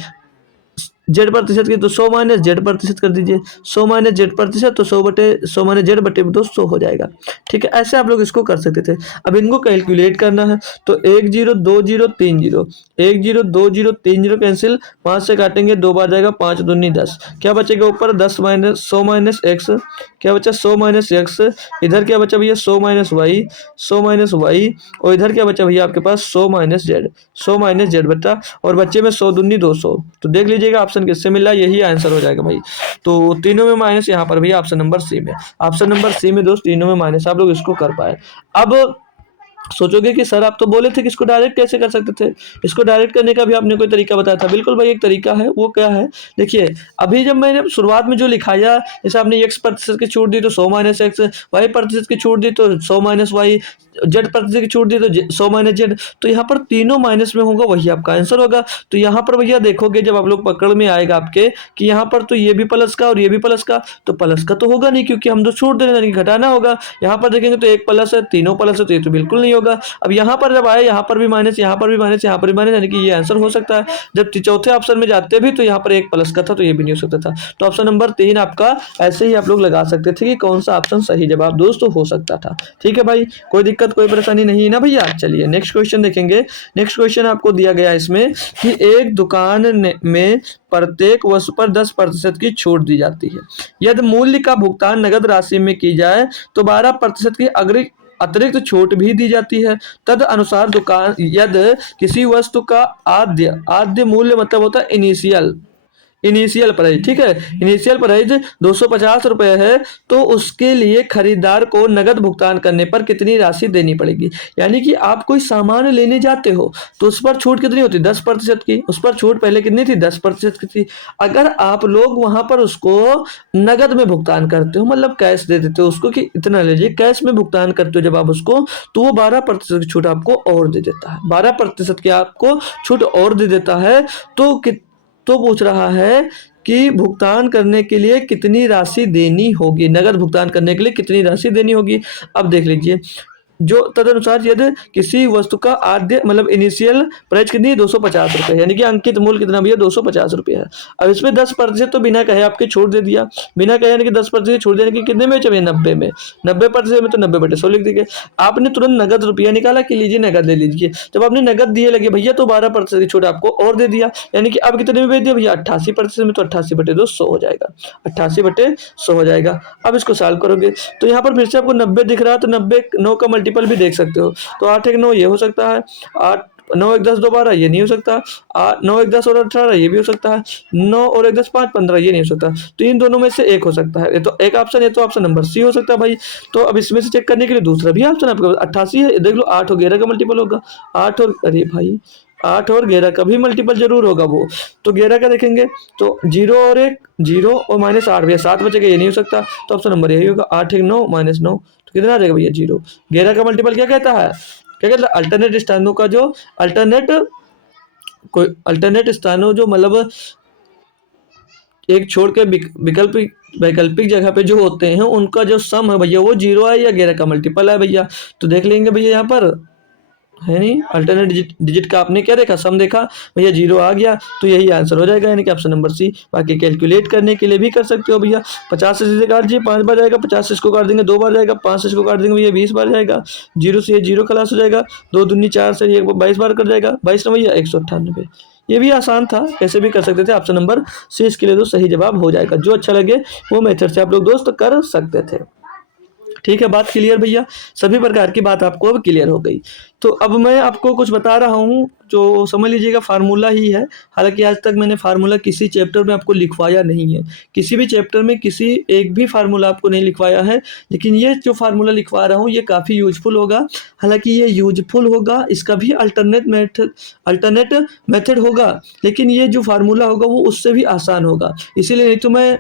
z% की, तो 100 माइनस z% कर दीजिए, 100 माइनस z%, तो 100 माइनस z/200 हो जाएगा। ठीक है, ऐसे आप लोग इसको कर सकते थे। अब इनको कैलकुलेट करना है, तो 102030, 102030 कैंसिल, 5 से काटेंगे 2 बार जाएगा, 5 दूनी 10, क्या बचेगा ऊपर 10 माइनस 100 माइनस x, क्या बचा 100 माइनस x, इधर क्या बचा भैया 100 माइनस y, 100 माइनस y, और इधर क्या बचा भैया आपके पास 100 माइनस z, 100 माइनस z बचा, और बच्चे में 100 दूनी 200। तो देख लीजिएगा ऑप्शन किससे मिल रहा है, यही आंसर हो जाएगा भाई। तो तीनों में माइनस यहाँ पर भैया ऑप्शन नंबर सी में, ऑप्शन नंबर सी में दोस्त तीनों में माइनस, आप लोग इसको कर पाए। अब सोचोगे कि सर आप तो बोले थे कि इसको डायरेक्ट कैसे कर सकते थे, इसको डायरेक्ट करने का भी आपने कोई तरीका बताया था। बिल्कुल भाई एक तरीका है, वो क्या है, देखिए अभी जब मैंने शुरुआत में जो लिखाया, जैसे आपने x% की छूट दी तो 100 माइनस x, y% की छूट दी तो 100 माइनस y, z% की छूट दी तो 100 माइनस z, तो यहाँ पर तीनों माइनस में होगा, वही आपका आंसर होगा। तो यहाँ पर भैया देखोगे जब आप लोग पकड़ में आएगा आपके कि यहाँ पर तो ये भी प्लस का और ये भी प्लस का, तो प्लस का तो होगा नहीं क्योंकि हम तो छूट दे रहे हैं, घटाना होगा। यहाँ पर देखेंगे तो एक प्लस है, तीनों प्लस है, तो ये तो बिल्कुल नहीं होगा। अब यहाँ पर जब आए, यहाँ पर भी माइनस, यहाँ पर भी माइनस, यहाँ पर भी माइनस, यानी कि ये आंसर हो सकता है। जब चौथे ऑप्शन में जाते भी तो यहाँ पर एक प्लस का था, तो ये भी नहीं हो सकता था। तो ऑप्शन नंबर 3 आपका ऐसे ही आप लोग लगा सकते थे कि कौन सा ऑप्शन सही जवाब दोस्तों हो सकता था। ठीक है भाई, कोई दिक्कत कोई परेशानी नहीं है ना भैया। चलिए नेक्स्ट क्वेश्चन देखेंगे। नेक्स्ट क्वेश्चन आपको दिया गया है इसमें कि एक दुकान में प्रत्येक वस्तु पर 10% की छूट दी जाती है। यदि मूल्य का भुगतान नगद राशि में की जाए तो 12% की अतिरिक्त छूट भी दी जाती है। तद अनुसार दुकान यदि किसी वस्तु का आद्य मूल्य मतलब होता है इनिशियल प्राइस, ठीक है, इनिशियल प्राइस 250 रुपए है, तो उसके लिए खरीदार को नगद भुगतान करने पर कितनी राशि देनी पड़ेगी। यानी कि आप कोई सामान लेने जाते हो तो उस पर छूट कितनी होती है, 10% की। उस पर छूट पहले कितनी थी, 10% की थी। अगर आप लोग वहां पर उसको नगद में भुगतान करते हो, मतलब कैश दे देते हो उसको कि इतना लीजिए, कैश में भुगतान करते हो जब आप उसको, तो वो 12% की छूट आपको और दे देता है, 12% की आपको छूट और दे देता है। तो पूछ रहा है कि भुगतान करने के लिए कितनी राशि देनी होगी, नगद भुगतान करने के लिए कितनी राशि देनी होगी। अब देख लीजिए, जो तदनुसार यदि किसी वस्तु का आद्य मतलब इनिशियल प्राइस कितनी है, 250 रुपये, यानी कि अंकित मूल्य कितना भैया 250 रुपये है। अब इसमें 10% तो बिना कहे आपके छूट दे दिया, बिना कहे यानी कि 10% छूट देने की कितने में चाहिए, 90 में, 90% में तो 90/100 लिख दीजिए। आपने तुरंत नगद रुपया निकाला कि लीजिए नगद ले लीजिए, जब आपने नगद दिए लगे भैया तो 12% की छूट आपको और दे दिया, यानी कि अब कितने में भेज दिया भैया 88% में, तो 88/200 हो जाएगा, 88/100 हो जाएगा। अब इसको सॉल्व करोगे तो यहाँ पर फिर से आपको 90 दिख रहा है, तो 90 9 का मल्टीपल भी देख सकते हो, तो 8 1 9 ये हो सकता है, 8 9 1 10 2 12 ये नहीं हो सकता। 9 1 10 और 18 ये भी हो सकता है। 9 और 1 10 5 15 ये नहीं हो सकता। तो इन दोनों में से एक हो सकता है। ये तो एक ऑप्शन है, तो ऑप्शन नंबर सी हो सकता है भाई। तो अब इसमें से चेक करने के लिए दूसरा भी ऑप्शन आपके पास 88 है। देख लो 8 और 11 का मल्टीपल होगा। 8 और अरे भाई 8 और 11 का भी मल्टीपल जरूर होगा वो। तो 11 का देखेंगे तो 0 और 1 0 और -8 भैया 7 बचेगा, ये नहीं हो सकता। तो ऑप्शन नंबर यही होगा 8 1 9 -9। तो कितना आ जाएगा भैया 0। 11 का मल्टीपल क्या कहता है, क्या कहता है अल्टरनेट स्थानों का जो अल्टरनेट कोई अल्टरनेट स्थानों जो मतलब एक छोड़ के विकल्पिक वैकल्पिक जगह पे जो होते हैं उनका जो सम है भैया वो 0 है या 11 का मल्टीपल है भैया। तो देख लेंगे भैया यहाँ पर है नहीं, अल्टरनेट डिजिट का आपने क्या देखा, सम देखा भैया 0 आ गया। तो यही आंसर हो जाएगा, यानी कि ऑप्शन नंबर सी। बाकी कैलकुलेट करने के लिए भी कर सकते हो भैया। 50 से सीधे काट दीजिए, 5 बार जाएगा। 50 से इसको काट देंगे 2 बार जाएगा। 5 से इसको काट देंगे भैया 20 बार जाएगा। 0 से ये 0 खलास हो जाएगा। 2 दूनी 4 से ये 22 बार कर जाएगा। 22 में भैया 198। ये भी आसान था, कैसे भी कर सकते थे। ऑप्शन नंबर सी इसके लिए तो सही जवाब हो जाएगा। जो अच्छा लगे वो मेथड से आप लोग दोस्त कर सकते थे। ठीक है, बात क्लियर भैया, सभी प्रकार की बात आपको अब क्लियर हो गई। तो अब मैं आपको कुछ बता रहा हूँ जो समझ लीजिएगा फार्मूला ही है। हालांकि आज तक मैंने फार्मूला किसी चैप्टर में आपको लिखवाया नहीं है, किसी भी चैप्टर में किसी एक भी फार्मूला आपको नहीं लिखवाया है, लेकिन ये जो फार्मूला लिखवा रहा हूँ ये काफ़ी यूजफुल होगा। हालांकि ये यूजफुल होगा, इसका भी अल्टरनेट मेथड होगा, लेकिन ये जो फार्मूला होगा वो उससे भी आसान होगा। इसीलिए नहीं तो मैं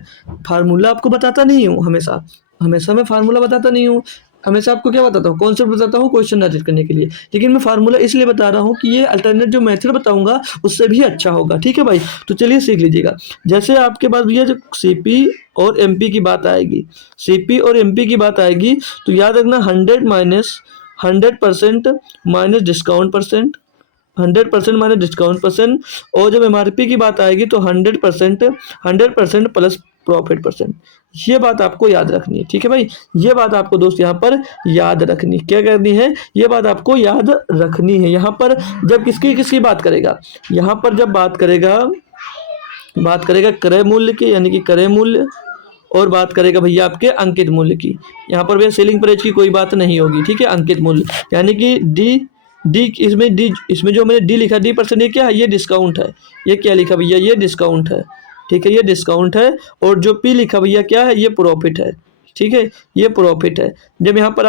फार्मूला आपको बताता नहीं हूँ, हमेशा हमेशा मैं फार्मूला बताता नहीं हूँ। हमेशा आपको क्या बताता हूँ, कॉन्सेप्ट बताता हूँ क्वेश्चन नोट करने के लिए। लेकिन मैं फार्मूला इसलिए बता रहा हूँ कि ये अल्टरनेट जो मेथड बताऊंगा उससे भी अच्छा होगा। ठीक है भाई, तो चलिए सीख लीजिएगा। जैसे आपके पास भैया जो सीपी और एमपी की बात आएगी, सीपी और एमपी की बात आएगी, तो याद रखना 100% minus discount percent, 100% minus discount percent. और जब एमआरपी की बात आएगी तो 100% प्लस प्रॉफिट परसेंट। ये बात आपको याद रखनी है। ठीक है भाई, ये बात आपको दोस्त यहाँ पर याद रखनी, क्या करनी है, ये बात आपको याद रखनी है। यहाँ पर जब किसकी किसकी बात करेगा, यहाँ पर जब बात करेगा क्रय मूल्य की, यानी कि क्रय मूल्य, और बात करेगा भैया आपके अंकित मूल्य की। यहाँ पर भैया सेलिंग प्राइस की कोई बात नहीं होगी। ठीक है, अंकित मूल्य यानी कि डी इसमें जो मैंने डी लिखा D%, ये क्या है, ये डिस्काउंट है। ये क्या लिखा भैया, ये डिस्काउंट है। ठीक है, ये डिस्काउंट है। और जो पी लिखा भैया क्या है, ये प्रॉफिट है। ठीक है, ये प्रॉफिट है। जब यहाँ पर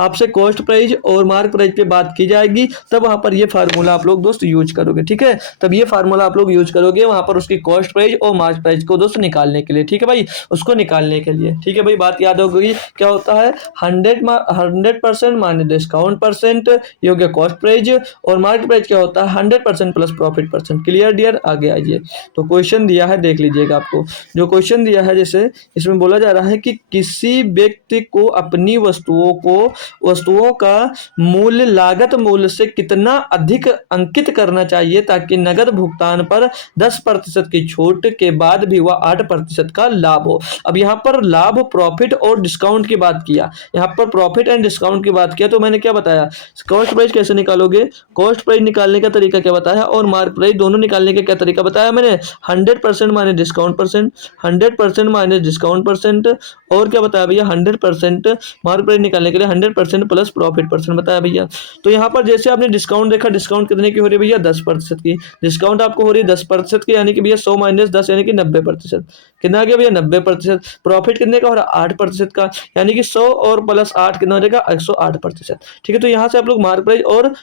आपसे कॉस्ट प्राइस और मार्क प्राइस पे बात की जाएगी तब वहाँ पर ये फार्मूला आप लोग दोस्त यूज करोगे। ठीक है, तब ये फार्मूला आप लोग यूज करोगे वहाँ पर उसकी कॉस्ट प्राइस और मार्क प्राइस को दोस्त निकालने के लिए। ठीक है भाई, उसको निकालने के लिए। ठीक है भाई, बात याद हो गई। क्या होता है 100% माइनस डिस्काउंट परसेंट, ये हो गया कॉस्ट प्राइस, और मार्क प्राइस क्या होता है 100% plus profit percent. Clear dear, आगे आइए। तो क्वेश्चन दिया है, देख लीजिएगा। आपको जो क्वेश्चन दिया है, जैसे इसमें बोला जा रहा है कि किसी व्यक्ति को अपनी वस्तुओं का मूल्य लागत मूल्य से कितना अधिक अंकित करना चाहिए ताकि नगद भुगतान पर 10% की छूट के बाद भी वह 8% का लाभ हो। अब यहाँ पर लाभ, प्रॉफिट और डिस्काउंट की बात किया, यहाँ पर प्रॉफिट एंड डिस्काउंट की बात किया, तो मैंने क्या बताया, कॉस्ट प्राइस कैसे निकालोगे, कॉस्ट प्राइस निकालने का तरीका क्या बताया, और मार्क प्राइस दोनों निकालने का क्या तरीका बताया मैंने। 100% minus discount percent, 100% minus discount percent, और क्या बताया भैया 100% मार्क प्राइस निकालने के लिए 100% प्लस प्रॉफिट परसेंट बताया भैया। तो यहाँ पर जैसे आपने डिस्काउंट देखा, डिस्काउंट कितने की हो रही है भैया 10% की, डिस्काउंट आपको हो रही है 10% की, यानी कि भैया 100 माइनस 10 यानी कि 90%। कितना आ गया भैया 90%। प्रॉफिट कितने का हो रहा है 8% का, यानी कि 100 और प्लस 8 कितना हो जाएगा 108%। ठीक है, तो यहाँ से आप लोग मार्क प्राइस और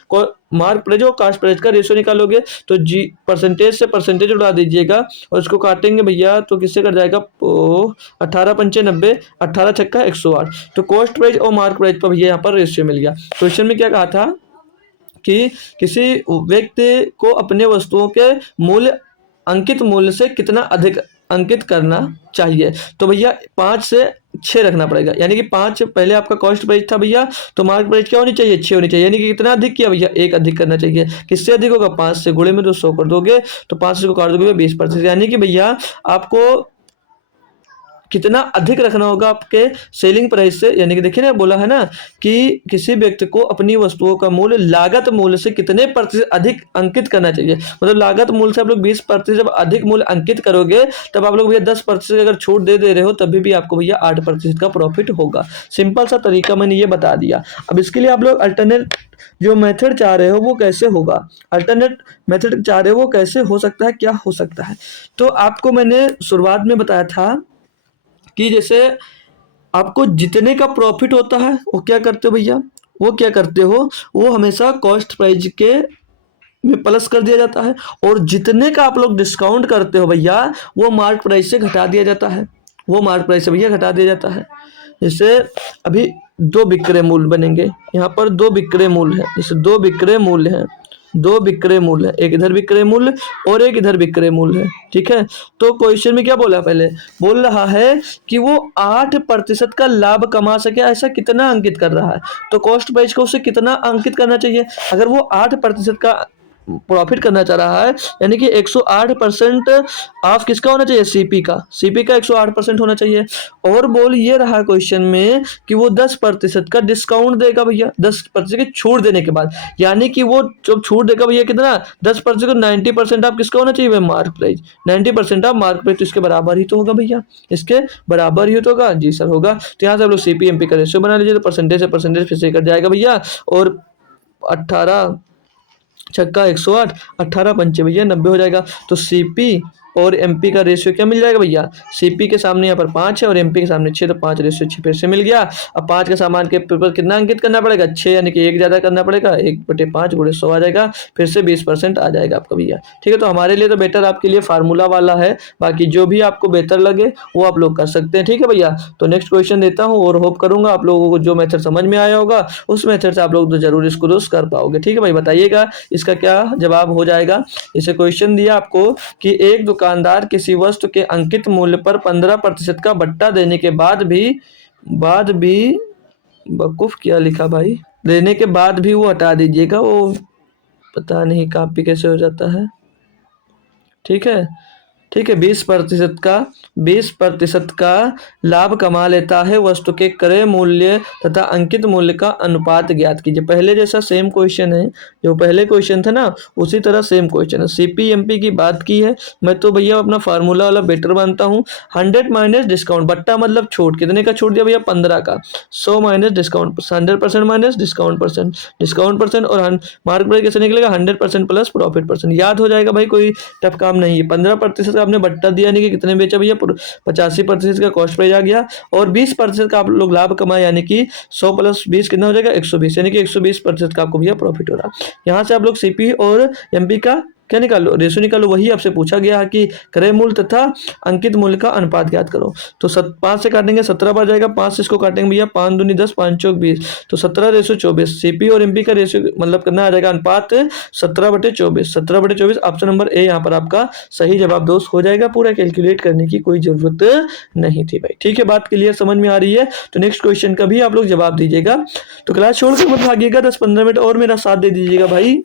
कास्ट प्राइस का रेशियो निकालोगे तो जी परसेंटेज से परसेंटेज उड़ा दीजिएगा और इसको काटेंगे भैया तो किससे कट जाएगा 18 पंचे 90, 18 छक्का 108। तो कॉस्ट प्राइस और मार्क प्राइस पर भैया यहाँ पर रेशियो मिल गया। क्वेश्चन में क्या कहा था कि किसी व्यक्ति को अपने वस्तुओं के मूल्य अंकित मूल्य से कितना अधिक अंकित करना चाहिए, तो भैया 5 से 6 रखना पड़ेगा, यानी कि 5 पहले आपका कॉस्ट प्राइस था भैया, तो मार्क प्राइस क्या होनी चाहिए 6 होनी चाहिए, यानी कि कितना अधिक किया भैया 1 अधिक करना चाहिए। किससे अधिक होगा 5 से, गुणे में तो 100 कर दोगे तो 5 से काट दोगे 20%, यानी कि भैया आपको कितना अधिक रखना होगा आपके सेलिंग प्राइस से, यानी कि देखिए ना बोला है ना कि किसी व्यक्ति को अपनी वस्तुओं का मूल्य लागत मूल्य से कितने प्रतिशत अधिक अंकित करना चाहिए। मतलब लागत मूल्य से आप लोग 20% जब अधिक मूल्य अंकित करोगे तब आप लोग भैया 10% अगर छूट दे रहे हो तभी भी आपको भैया 8% का प्रॉफिट होगा। सिंपल सा तरीका मैंने ये बता दिया। अब इसके लिए आप लोग अल्टरनेट जो मेथड चाह रहे हो वो कैसे होगा, अल्टरनेट मेथड चाह रहे हो वो कैसे हो सकता है, क्या हो सकता है। तो आपको मैंने शुरुआत में बताया था कि जैसे आपको जितने का प्रॉफिट होता है वो क्या करते हो भैया, वो क्या करते हो, वो हमेशा कॉस्ट प्राइस के में प्लस कर दिया जाता है, और जितने का आप लोग डिस्काउंट करते हो भैया वो मार्क प्राइस से घटा दिया जाता है, वो मार्क प्राइस से भैया घटा दिया जाता है। जैसे अभी दो विक्रय मूल्य बनेंगे, यहाँ पर दो विक्रय मूल्य है, जैसे दो विक्रय मूल्य है, दो विक्रय मूल्य है, एक इधर विक्रय मूल्य और एक इधर विक्रय मूल्य है, ठीक है। तो क्वेश्चन में क्या बोला, पहले बोल रहा है कि वो 8% का लाभ कमा सके ऐसा कितना अंकित कर रहा है। तो कॉस्ट प्राइस को उसे कितना अंकित करना चाहिए, अगर वो 8% का प्रॉफिट करना चाह रहा है यानी कि 108% ऑफ किसका होना चाहिए, सीपी का, सीपी का 108% होना चाहिए। और बोल ये रहा क्वेश्चन में कि वो 10% का डिस्काउंट देगा भैया, 10% की छूट देने के बाद, यानी कि वो जब छूट देगा भैया कितना, 10% को 90% आप किसका होना चाहिए भाई, मार्क प्राइस, 90% आप मार्क प्राइस, तो इसके बराबर ही तो होगा भैया, इसके बराबर ही तो होगा, जी सर होगा। तो यहाँ से आप लोग सीपीएमपी का रेशियो बना लीजिए, तो परसेंटेज से परसेंटेज फिर से कट जाएगा भैया, और 18 छक्का 108, 18 पंचे भैया 90 हो जाएगा। तो सीपी और एमपी का रेशियो क्या मिल जाएगा भैया, सीपी के सामने यहाँ पर 5 है और एमपी के सामने 6, तो 5 रेशियो 6 फिर से मिल गया। अब 5 के सामान के पेपर कितना अंकित करना पड़ेगा, 6, यानी कि 1 ज़्यादा करना पड़ेगा, 1/5 गुणे 100 आ जाएगा, फिर से 20% आ जाएगा आपका भैया, ठीक है। तो हमारे लिए तो बेटर आपके लिए फार्मूला वाला है, बाकी जो भी आपको बेहतर लगे वो आप लोग कर सकते हैं, ठीक है भैया। तो नेक्स्ट क्वेश्चन देता हूँ और होप करूंगा आप लोगों को जो मेथड समझ में आया होगा उस मेथड से आप लोग तो जरूर इसको दोस्त कर पाओगे, ठीक है भाई। बताइएगा इसका क्या जवाब हो जाएगा। इसे क्वेश्चन दिया आपको कि एक दुकानदार किसी वस्तु के अंकित मूल्य पर 15% का बट्टा देने के बाद भी बेवकूफ क्या लिखा भाई, देने के बाद भी वो हटा दीजिएगा, वो पता नहीं कॉपी कैसे हो जाता है, ठीक है ठीक है। 20% का लाभ कमा लेता है, वस्तु के क्रय मूल्य तथा अंकित मूल्य का अनुपात ज्ञात कीजिए। पहले जैसा सेम क्वेश्चन है, जो पहले क्वेश्चन था ना उसी तरह सेम क्वेश्चन है। सीपीएमपी की बात की है, मैं तो भैया अपना फार्मूला वाला बेटर मानता हूँ। 100 माइनस डिस्काउंट, बट्टा मतलब छूट, कितने का छूट दिया भैया, 15 का, 100 minus discount, 100% minus discount percent, और मार्क प्राइस कैसे निकलेगा, 100% प्लस प्रॉफिट परसेंट, याद हो जाएगा भाई, कोई टफ काम नहीं है। 15% आपने बट्टा दिया, यानी कि कितने बेचा भैया, 85% का कॉस्ट प्राइस आ गया, और 20% का आप लोग लाभ कमाए, यानी कि 100 प्लस 20 कितना हो जाएगा, 120, यानी कि 120% का आपको भैया प्रॉफिट हो रहा। यहाँ से आप लोग सीपी और एमपी का क्या निकालो, रेशो निकालो, वही आपसे पूछा गया है कि क्रय मूल्य तथा अंकित मूल्य का अनुपात ज्ञात करो। तो 5 से काटेंगे 17 बार जाएगा, 5 से इसको काटेंगे भैया, 5 दूनी 10, 5 चौक 20, तो 17:24। सीपी और एमपी का रेशियो मतलब कितना आ जाएगा, अनुपात 17/24, 17/24। ऑप्शन नंबर ए यहाँ पर आपका सही जवाब दोस्त हो जाएगा, पूरा कैलकुलेट करने की कोई जरूरत नहीं थी भाई, ठीक है। बात क्लियर समझ में आ रही है। तो नेक्स्ट क्वेश्चन का भी आप लोग जवाब दीजिएगा, तो क्लास छोड़कर मत भागिएगा, 10-15 मिनट और मेरा साथ दे दीजिएगा भाई।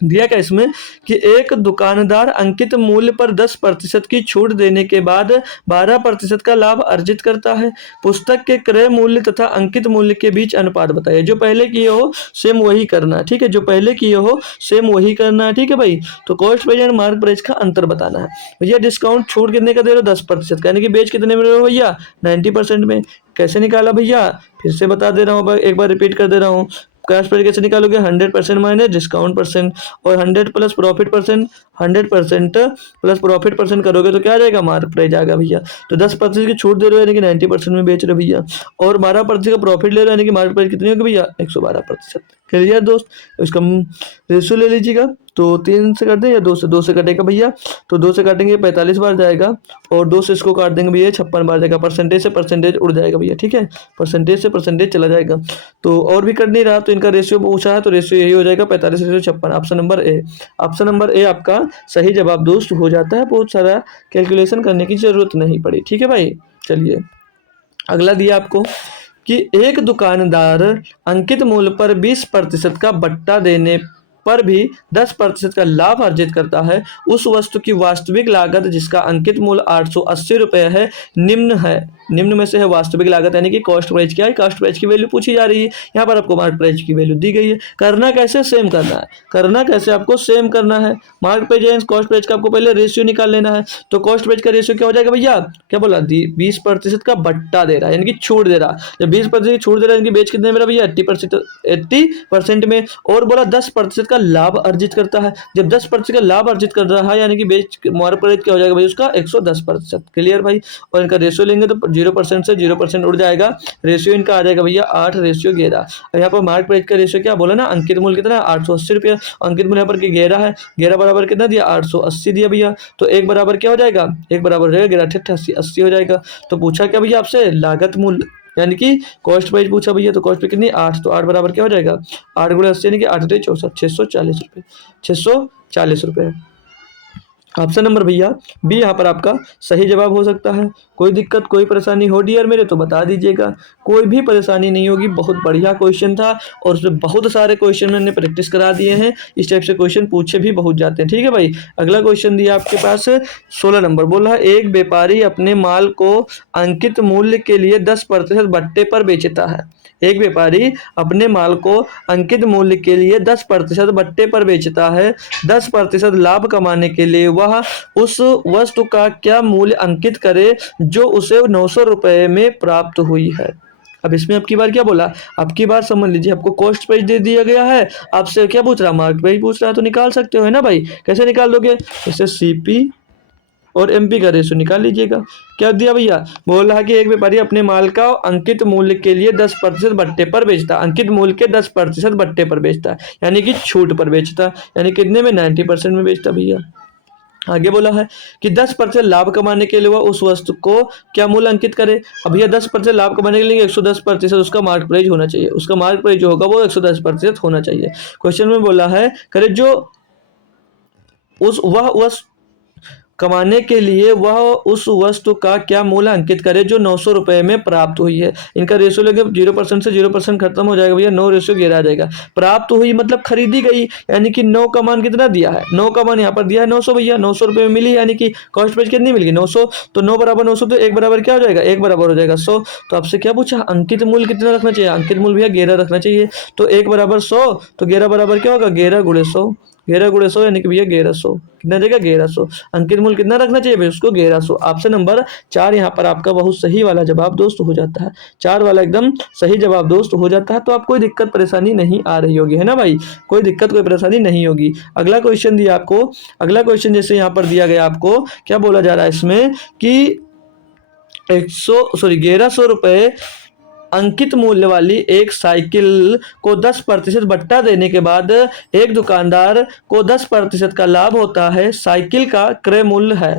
दिया क्या इसमें कि एक दुकानदार अंकित मूल्य पर 10% की छूट देने के बाद 12% का लाभ अर्जित करता है। पुस्तक के क्रय मूल्य तथा अंकित मूल्य के बीच अनुपात बताइए। जो पहले किए हो सेम वही करना है, ठीक है, जो पहले किए हो सेम वही करना है, ठीक है भाई। तो cost price and mark price का अंतर बताना है भैया। डिस्काउंट छूट कितने का दे रहे हो, 10% का, यानी कि बेच कितने में रहे हो भैया, 90% में। कैसे निकाला भैया, फिर से बता दे रहा हूँ, एक बार रिपीट कर दे रहा हूँ। कॉस्ट प्राइस कैसे निकालोगे, 100% माइनस डिस्काउंट परसेंट, और 100 plus profit percent, 100% plus profit percent करोगे तो क्या आ जाएगा, मार्क प्राइस आ गया भैया। तो 10% की छूट दे रहे हो, यानी कि 90% में बेच रहे हो भैया, और 12% का प्रॉफिट ले रहे हो, यानी कि मार्क प्राइस कितनी होगी भैया, 112%। क्लियर दोस्त। इसका रेशियो ले लीजिएगा, तो 3 से काट दें या 2 से कटेगा भैया, तो 2 से काटेंगे 45 बार जाएगा, और 2 से इसको काट देंगे भैया 56 बार जाएगा। परसेंटेज से परसेंटेज उड़ जाएगा भैया, ठीक है, परसेंटेज से परसेंटेज चला जाएगा। तो और भी कट नहीं रहा, तो इनका रेशियो पूछा है, तो रेशियो यही हो जाएगा 45:56, option number A. Option number A आपका सही जवाब दोस्त हो जाता है, बहुत सारा कैलकुलेशन करने की जरूरत नहीं पड़ी, ठीक है भाई। चलिए अगला दिया आपको कि एक दुकानदार अंकित मूल्य पर 20% का बट्टा देने पर भी 10% का लाभ अर्जित करता है, उस वस्तु की वास्तविक लागत जिसका अंकित मूल्य 880 रुपये है, निम्न में से है वास्तविक लागत, यानी कि कॉस्ट प्राइस क्या है, कॉस्ट प्राइस की वैल्यू पूछी जा रही है। यहाँ पर आपको मार्केट प्राइस की वैल्यू दी गई है। करना कैसे, सेम करना है। करना कैसे, आपको सेम करना है। Market price and cost price का आपको पहले रेशियो निकाल लेना है। तो कॉस्ट प्राइस का रेशियो क्या हो जाएगा भैया, क्या बोला, 20% का बट्टा दे रहा है, यानी कि छूट दे रहा है। जब 20% की छूट दे रहा है, यानी कि बेच कितने मेरा भैया, 80% में। और बोला 10% का लाभ अर्जित करता है। जब 10% का लाभ अर्जित कर रहा है, यानी कि बेच मार्केट प्राइस क्या हो जाएगा भाई उसका, 110%। क्लियर भाई। और इनका रेशियो लेंगे तो 0% से 0% उड़ जाएगा। रेशियो इनका आ जाएगा भैया 8:11। और यहाँ पर मार्केट प्राइस का रेशियो क्या बोला ना, अंकित मूल्य कितना है, 880 रुपया। अंकित मूल्य यहाँ पर 11 है, 11 बराबर कितना दिया, 880 दिया भैया। तो एक बराबर क्या हो जाएगा, एक बराबर हो जाएगा 11 88 80 हो जाएगा। तो पूछा क्या भैया आपसे, लागत मूल्य, यानी कि कॉस्ट प्राइस पूछा भैया। तो कॉस्ट प्राइस कितनी, 8, तो 8 बराबर क्या हो जाएगा, 8 गुणे 80 यानी कि 8 64, 640 रुपये, 640 रुपये। ऑप्शन नंबर भैया बी यहाँ पर आपका सही जवाब हो सकता है। कोई दिक्कत, कोई परेशानी हो डियर मेरे तो बता दीजिएगा। कोई भी परेशानी नहीं होगी। बहुत बढ़िया क्वेश्चन था और उसमें बहुत सारे क्वेश्चन मैंने प्रैक्टिस करा दिए हैं। इस टाइप से क्वेश्चन पूछे भी बहुत जाते हैं। ठीक है भाई। अगला क्वेश्चन दिया आपके पास 16 नंबर, बोल रहा है एक व्यापारी अपने माल को अंकित मूल्य के लिए 10% बट्टे पर बेचता है। एक व्यापारी अपने माल को अंकित मूल्य के लिए 10% बट्टे पर बेचता है। 10% लाभ कमाने के लिए वह उस वस्तु का क्या मूल्य अंकित करे जो उसे 900 रुपये में प्राप्त हुई है। अब इसमें आपकी बार क्या बोला, आपकी बात समझ लीजिए। आपको कॉस्ट प्राइस दे दिया गया है, आपसे क्या पूछ रहा, मार्केट प्राइस पूछ रहा है, तो निकाल सकते हो है ना भाई। कैसे निकाल दोगे, जैसे सीपी और एमपी का रेशो निकाल लीजिएगा। क्या दिया भैया, बोल रहा है कि एक व्यापारी अपने माल का अंकित मूल्य के लिए 10% बट्टे पर बेचता है। अंकित मूल्य के 10% बट्टे पर बेचता है, यानी कि छूट पर बेचता है, यानी कितने में, 90% में बेचता भैया। आगे बोला है कि 10% लाभ कमाने के लिए वह उस वस्तु को क्या मूल्य अंकित करे। अब भैया 10% लाभ कमाने के लिए 110% उसका मार्केट प्राइस होना चाहिए। उसका मार्केट प्राइस जो होगा वो 110% होना चाहिए। क्वेश्चन में बोला है करे जो वह कमाने के लिए वह उस वस्तु का क्या मूल्य अंकित करे जो 900 रुपये में प्राप्त हुई है। इनका रेशियो लेके 0% से 0% खत्म हो जाएगा भैया, 9:11 आ जाएगा। प्राप्त हुई मतलब खरीदी गई, यानी कि 9 का मान कितना दिया है, 9 का मान यहाँ पर दिया है 900 भैया, 900 रुपये में मिली, यानी कि कॉस्ट प्राइस कितनी मिल गई, 900। तो 9 बराबर 900, तो एक बराबर क्या हो जाएगा, एक बराबर हो जाएगा 100। तो आपसे क्या पूछा, अंकित मूल्य कितना रखना चाहिए, अंकित मूल्य भैया 11 रखना चाहिए। तो 1 बराबर 100, तो 11 बराबर क्या होगा, 11 गुणे 100, 11 गुणे 100 यानी कि भैया 1100 कितना देगा, 1100। अंकित मूल्य कितना रखना चाहिए भाई उसको, 1100। ऑप्शन नंबर 4 यहाँ पर आपका बहुत सही वाला जवाब दोस्त हो जाता है। 4 वाला एकदम सही जवाब दोस्त हो जाता है। तो आप कोई दिक्कत परेशानी नहीं आ रही होगी, है ना भाई, कोई दिक्कत कोई परेशानी नहीं होगी। अगला क्वेश्चन दिया आपको, अगला क्वेश्चन जैसे यहाँ पर दिया गया आपको, क्या बोला जा रहा है इसमें कि 1100 रुपये अंकित मूल्य वाली एक साइकिल को 10% बट्टा देने के बाद एक दुकानदार को 10% का लाभ होता है। साइकिल का क्रय मूल्य है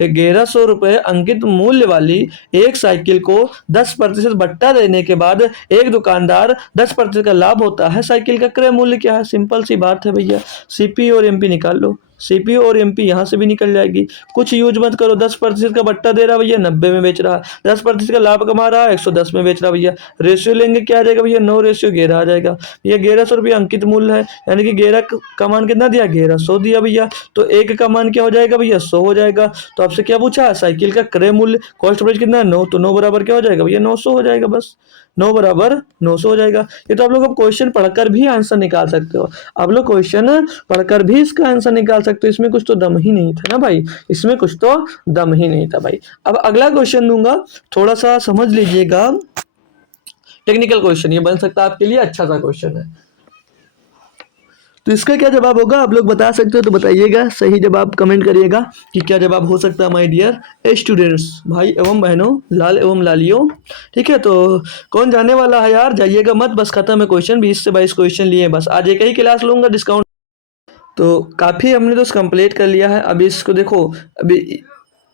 1100 रुपये। अंकित मूल्य वाली एक साइकिल को 10% बट्टा देने के बाद एक दुकानदार 10% का लाभ होता है। साइकिल का क्रय मूल्य क्या है, सिंपल सी बात है भैया, सीपी और एमपी निकाल लो। सीपी और एमपी यहाँ से भी निकल जाएगी, कुछ यूज मत करो। 10% का बट्टा दे रहा भैया, 90 में बेच रहा, 10% का लाभ कमा रहा है, 110 में बेच रहा भैया। रेशियो लेंगे क्या आ जाएगा भैया, 9:11 आ जाएगा भैया। 1100 रुपया अंकित मूल्य है, यानी कि 11 का मान कितना दिया, 1100 दिया भैया। तो एक का मान क्या हो जाएगा भैया, 100 हो जाएगा। तो आपसे क्या पूछा, साइकिल का क्रय मूल्य, कॉस्ट प्राइस कितना है, 9, तो 9 बराबर क्या हो जाएगा भैया, 900 हो जाएगा। बस 9 बराबर 900 हो जाएगा। ये तो आप लोग क्वेश्चन पढ़कर भी आंसर निकाल सकते हो, आप लोग क्वेश्चन पढ़कर भी इसका आंसर निकाल सकते हो। इसमें कुछ तो दम ही नहीं था ना भाई, इसमें कुछ तो दम ही नहीं था भाई। अब अगला क्वेश्चन दूंगा, थोड़ा सा समझ लीजिएगा, टेक्निकल क्वेश्चन ये बन सकता है आपके लिए, अच्छा सा क्वेश्चन है। तो इसका क्या जवाब होगा आप लोग बता सकते हो, तो बताइएगा, सही जवाब कमेंट करिएगा कि क्या जवाब हो सकता है माय डियर स्टूडेंट्स, भाई एवं बहनों, लाल एवं लालियों। ठीक है, तो कौन जाने वाला है यार, जाइएगा मत, बस खत्म है क्वेश्चन, 20 से 22 क्वेश्चन लिए बस। आज एक ही क्लास लूंगा, डिस्काउंट तो काफ़ी हमने तो कंप्लीट कर लिया है। अभी इसको देखो, अभी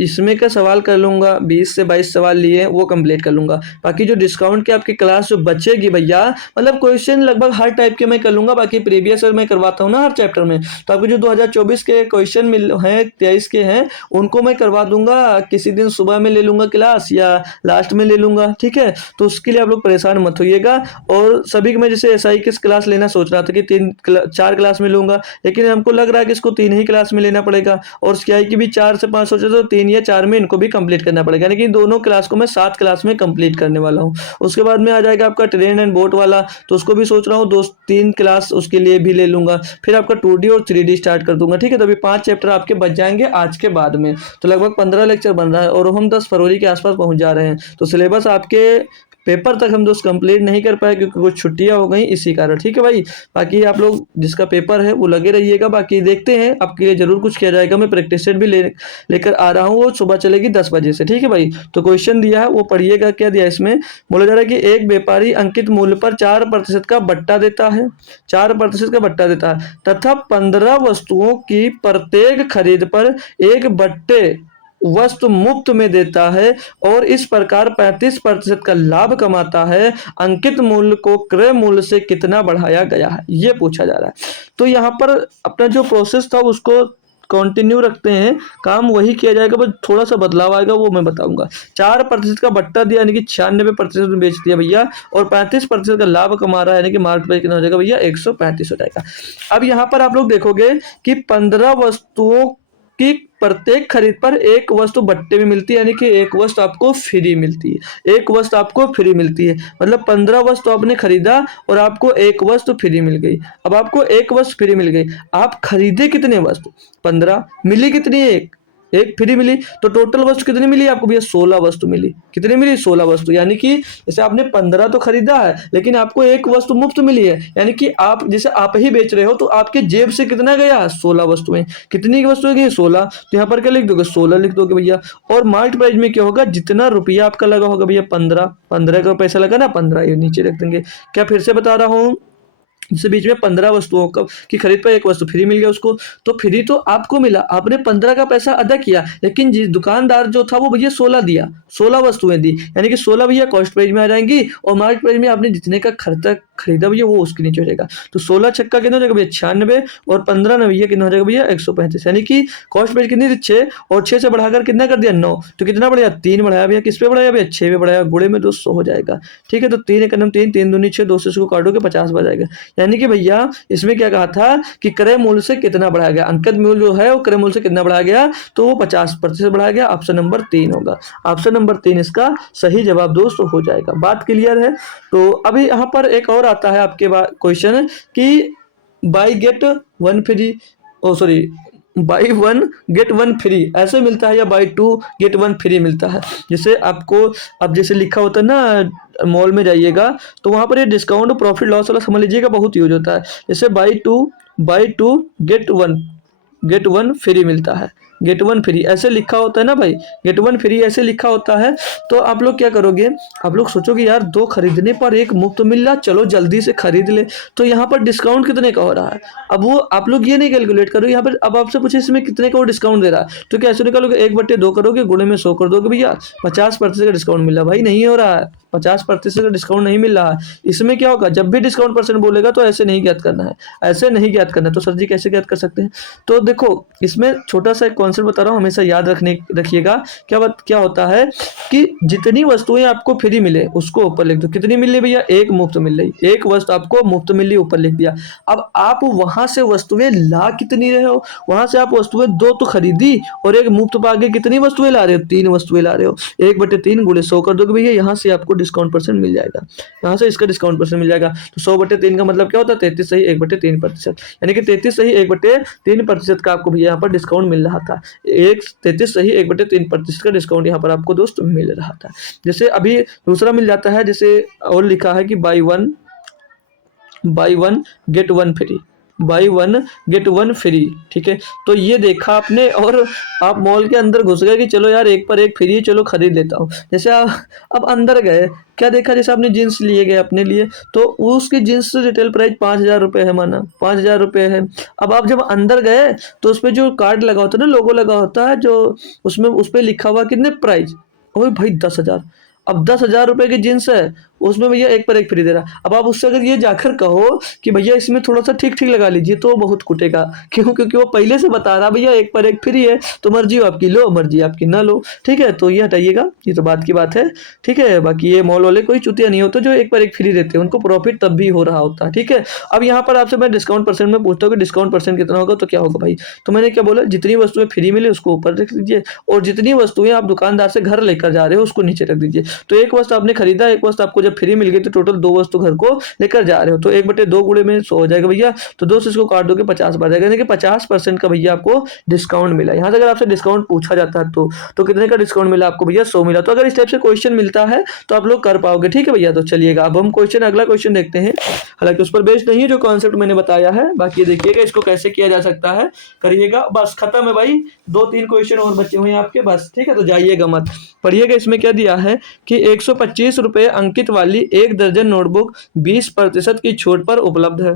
इसमें का सवाल कर लूँगा, 20 से 22 सवाल लिए वो कंप्लीट कर लूँगा। बाकी जो डिस्काउंट की आपकी क्लास जो बचेगी भैया, मतलब क्वेश्चन लगभग हर टाइप के मैं कर लूँगा। बाकी प्रीवियस ईयर मैं करवाता हूँ ना हर चैप्टर में, तो आपको जो 2024 के क्वेश्चन मिल हैं 23 के हैं उनको मैं करवा दूंगा। किसी दिन सुबह में ले लूँगा क्लास या लास्ट में ले लूँगा, ठीक है। तो उसके लिए आप लोग परेशान मत होइएगा। और सभी को मैं जैसे एसआई की क्लास लेना सोच रहा था कि 4 क्लास में लूँगा, लेकिन हमको लग रहा है कि इसको 3 ही क्लास में लेना पड़ेगा। और सीआई की भी 4 से 5 सोचे तो 3 या 4 में इनको भी कंप्लीट करना पड़ेगा, यानी कि दोनों क्लास को मैं 7 क्लास में कंप्लीट करने वाला हूँ। उसके बाद में आ जाएगा आपका ट्रेन एंड बोट वाला, तो उसको भी सोच रहा हूँ 2-3 क्लास उसके लिए भी ले लूँगा। फिर आपका 2D और 3D स्टार्ट कर दूंगा, ठीक है। तो अभी 5 चैप्टर आपके बच जाएंगे आज के बाद में, तो लगभग 15 लेक्चर बन रहा है और हम 10 फरवरी के आसपास पहुंच जा रहे हैं। तो सिलेबस आपके पेपर तक हम दोस्त कंप्लीट नहीं कर पाए क्योंकि कुछ छुट्टियां हो गई इसी कारण, ठीक है भाई। बाकी आप लोग जिसका पेपर है वो लगे रहिएगा। बाकी देखते हैं आपके लिए जरूर कुछ किया जाएगा। मैं प्रैक्टिस सेट भी लेकर आ रहा हूँ, वो सुबह चलेगी 10 बजे से, ठीक है भाई। तो क्वेश्चन दिया है वो पढ़िएगा। क्या दिया इसमें, बोला जा रहा है कि एक व्यापारी अंकित मूल्य पर 4% का बट्टा देता है, 4% का बट्टा देता है तथा 15 वस्तुओं की प्रत्येक खरीद पर एक बट्टे वस्तु मुफ्त में देता है और इस प्रकार 35% का लाभ कमाता है। अंकित मूल्य को क्रय मूल्य से कितना बढ़ाया गया है, ये पूछा जा रहा है। तो यहाँ पर अपना जो प्रोसेस था उसको कंटिन्यू रखते हैं, काम वही किया जाएगा, बस थोड़ा सा बदलाव आएगा वो मैं बताऊंगा। 4% का बट्टा दिया यानी कि 96% में बेच दिया भैया, और 35% का लाभ कमा रहा है यानी कि मार्केट प्राइस कितना हो जाएगा भैया, 135 हो जाएगा। अब यहाँ पर आप लोग देखोगे कि 15 वस्तुओं की प्रत्येक खरीद पर एक वस्तु बट्टे में मिलती है, यानी कि एक वस्तु आपको फ्री मिलती है, एक वस्तु आपको फ्री मिलती है। मतलब 15 वस्तु आपने खरीदा और आपको एक वस्तु फ्री मिल गई। अब आपको एक वस्तु फ्री मिल गई, आप खरीदे कितने वस्तु, 15, मिली कितनी, एक फ्री मिली, तो टोटल वस्तु कितनी मिली आपको भैया, 16 वस्तु मिली। कितनी मिली, 16 वस्तु। यानी कि जैसे आपने 15 तो खरीदा है लेकिन आपको एक वस्तु मुफ्त मिली है, यानी कि आप जैसे आप ही बेच रहे हो तो आपके जेब से कितना गया, 16 वस्तुएं। कितनी की वस्तुएं गई, 16। तो यहाँ पर क्या लिख दोगे, 16 लिख दोगे भैया। और मार्केट प्राइस में क्या होगा, जितना रुपया आपका लगा होगा भैया, 15 का पैसा लगा ना, 15 ये नीचे रख देंगे। क्या फिर से बता रहा हूँ, जिससे बीच में 15 वस्तुओं की खरीद पर एक वस्तु फ्री मिल गया उसको, तो फ्री तो आपको मिला, आपने 15 का पैसा अदा किया, लेकिन जिस दुकानदार जो था वो भैया 16 दिया, 16 वस्तुएं दी, यानी कि 16 भैया कॉस्ट प्राइस में आ जाएंगी और मार्केट प्राइस में आपने जितने का खरीदा भैया वो उसके नीचे हो जाएगा। तो 16 छक्का कितना हो जाएगा भैया, 96, और 15 न भैया कितना हो जाएगा भैया, 135। यानी कि कॉस्ट प्राइस कितनी थी, 6, और 6 से बढ़ाकर कितना कर दिया, 9। तो कितना बढ़ाया, 3 बढ़ाया भैया, किस पे बढ़ाया भैया, 6 पे बढ़ाया, गुणे में 200 हो जाएगा, ठीक है। तो 3 एकम 3, 3 दूनी 6, 2 से इसको काटोगे 50 बच जाएगा। यानी कि भैया इसमें क्या कहा था कि क्रय मूल्य से कितना बढ़ाया गया, अंकित मूल्य जो है वो क्रय मूल्य से कितना बढ़ाया गया, तो वो 50% बढ़ाया गया। ऑप्शन नंबर 3 होगा, ऑप्शन नंबर 3 इसका सही जवाब दोस्तों हो जाएगा। बात क्लियर है। तो अभी यहाँ पर एक और आता है आपके क्वेश्चन कि buy get one free, oh sorry, buy 1 get 1 free ऐसे मिलता है या बाई 2 गेट 1 फ्री मिलता है। जैसे आपको अब जैसे लिखा होता है ना, मॉल में जाइएगा तो वहाँ पर ये डिस्काउंट प्रॉफिट लॉस वाला समझ लीजिएगा बहुत यूज होता है। जैसे buy two get one free मिलता है, गेट 1 फ्री ऐसे लिखा होता है ना भाई, गेट 1 फ्री ऐसे लिखा होता है। तो आप लोग क्या करोगे, आप लोग सोचोगे यार 2 खरीदने पर 1 मुफ्त मिल रहा, चलो जल्दी से खरीद ले। तो यहाँ पर डिस्काउंट कितने का हो रहा है, अब वो आप लोग ये नहीं कैलकुलेट करो यहाँ पर। अब आपसे पूछे इसमें कितने का वो डिस्काउंट दे रहा है, तो कैसे निकालोगे, 1/2 करोगे, गुणे में 100 कर दोगे भैया, 50% का डिस्काउंट मिल रहा। भाई नहीं हो रहा है, 50% का डिस्काउंट नहीं मिल रहा है। इसमें क्या होगा, जब भी डिस्काउंट परसेंट बोलेगा तो ऐसे नहीं ज्ञात करना है, ऐसे नहीं ज्ञात करना है। तो सर जी कैसे ज्ञात कर सकते हैं, तो देखो इसमें छोटा सा एक कॉन्सेप्ट बता रहा हूँ, हमेशा याद रखिएगा। क्या होता है कि जितनी वस्तुएं आपको फ्री मिले उसको ऊपर लिख दो, कितनी मिल रही भैया, 1 मुफ्त मिल रही, 1 वस्तु आपको मुफ्त मिल रही, ऊपर लिख दिया। अब आप वहां से वस्तुएं ला कितनी रहे हो, वहां से आप वस्तुएं 2 तो खरीदी और 1 मुफ्त पा के कितनी वस्तुएं ला रहे हो, 3 वस्तुएं ला रहे हो। 1/3 गुणे 100 कर दोगे भैया, यहाँ से आपको डिस्काउंट परसेंट मिल जाएगा, यहाँ से इसका डिस्काउंट परसेंट मिल जाएगा। तो 100/3 का मतलब क्या होता है, 33 सही 1/3%, यानी कि 33 सही 1/3% का आपको भैया यहाँ पर डिस्काउंट मिल रहा था। 33 सही 1/3% का डिस्काउंट यहाँ पर आपको दोस्त मिल रहा था। जैसे अभी दूसरा मिल जाता है, जैसे और लिखा है कि buy one get 1 free, buy 1 get 1 free, ठीक है। तो ये देखा आपने और आप मॉल के अंदर घुस गए कि चलो यार एक पर एक फ्री है, चलो खरीद लेता हूँ। जैसे आप अब अंदर गए, क्या देखा, जैसे आपने जीन्स लिए गए अपने लिए, तो वो उसकी जीन्स रिटेल प्राइस 5,000 रुपये है, माना 5,000 रुपये है। अब आप जब अंदर गए तो उस पर जो कार्ड लगा होता है ना, लोगो लगा होता है, जो उसमें उस पर लिखा हुआ कितने प्राइस, ओए भाई 10,000। अब 10,000 रुपये की जीन्स है, उसमें भैया एक पर एक फ्री दे रहा। अब आप उससे अगर ये जाकर कहो कि भैया इसमें थोड़ा सा ठीक ठीक लगा लीजिए, तो वो बहुत कुटेगा। क्यों? क्योंकि वो पहले से बता रहा भैया एक पर एक फ्री है, तो मर्जी हो आपकी लो, मर्जी आपकी ना लो, ठीक है। तो ये हटाइएगा, ये तो बात की बात है, ठीक है। बाकी ये मॉल वाले कोई चुतिया नहीं होते जो एक पर एक फ्री देते हैं, उनको प्रॉफिट तब भी हो रहा होता है, ठीक है। अब यहाँ पर आपसे मैं डिस्काउंट परसेंट में पूछता हूँ कि डिस्काउंट परसेंट कितना होगा, तो क्या होगा भाई, तो मैंने क्या बोला, जितनी वस्तुएं फ्री मिले उसको ऊपर रख दीजिए, और जितनी वस्तुएं आप दुकानदार से घर लेकर जा रहे हो उसको नीचे रख दीजिए। तो एक वस्तु आपने खरीदा, एक वस्तु आपको जब फ्री मिल गई, तो टोटल 2 वस्तु घर को लेकर जा रहे हो, तो 1/2 गुणे में 100 हो जाएगा भैया। तो 2 से इसको काट दोगे 50 बढ़ जाएगा, यानी कि 50% का भैया आपको डिस्काउंट मिला। यहाँ से अगर आपसे डिस्काउंट पूछा जाता है तो कितने का डिस्काउंट मिला आपको भैया, 100 मिला। तो अगर इस टाइप से क्वेश्चन मिलता है तो आप लोग कर पाओगे, ठीक है भैया। तो चलिएगा अब हम अगला क्वेश्चन देखते हैं, हालांकि उस पर बेस्ड नहीं है जो कॉन्सेप्ट मैंने बताया है। बाकी देखिएगा इसको कैसे किया जा सकता है, करिएगा। बस खत्म है भाई, 2-3 क्वेश्चन और बचे हुए हैं आपके, बस ठीक है। तो जाइएगा मत, पढ़िएगा। इसमें क्या दिया है कि 125 रुपये अंकित वाली 1 दर्जन नोटबुक 20% की छूट पर उपलब्ध है।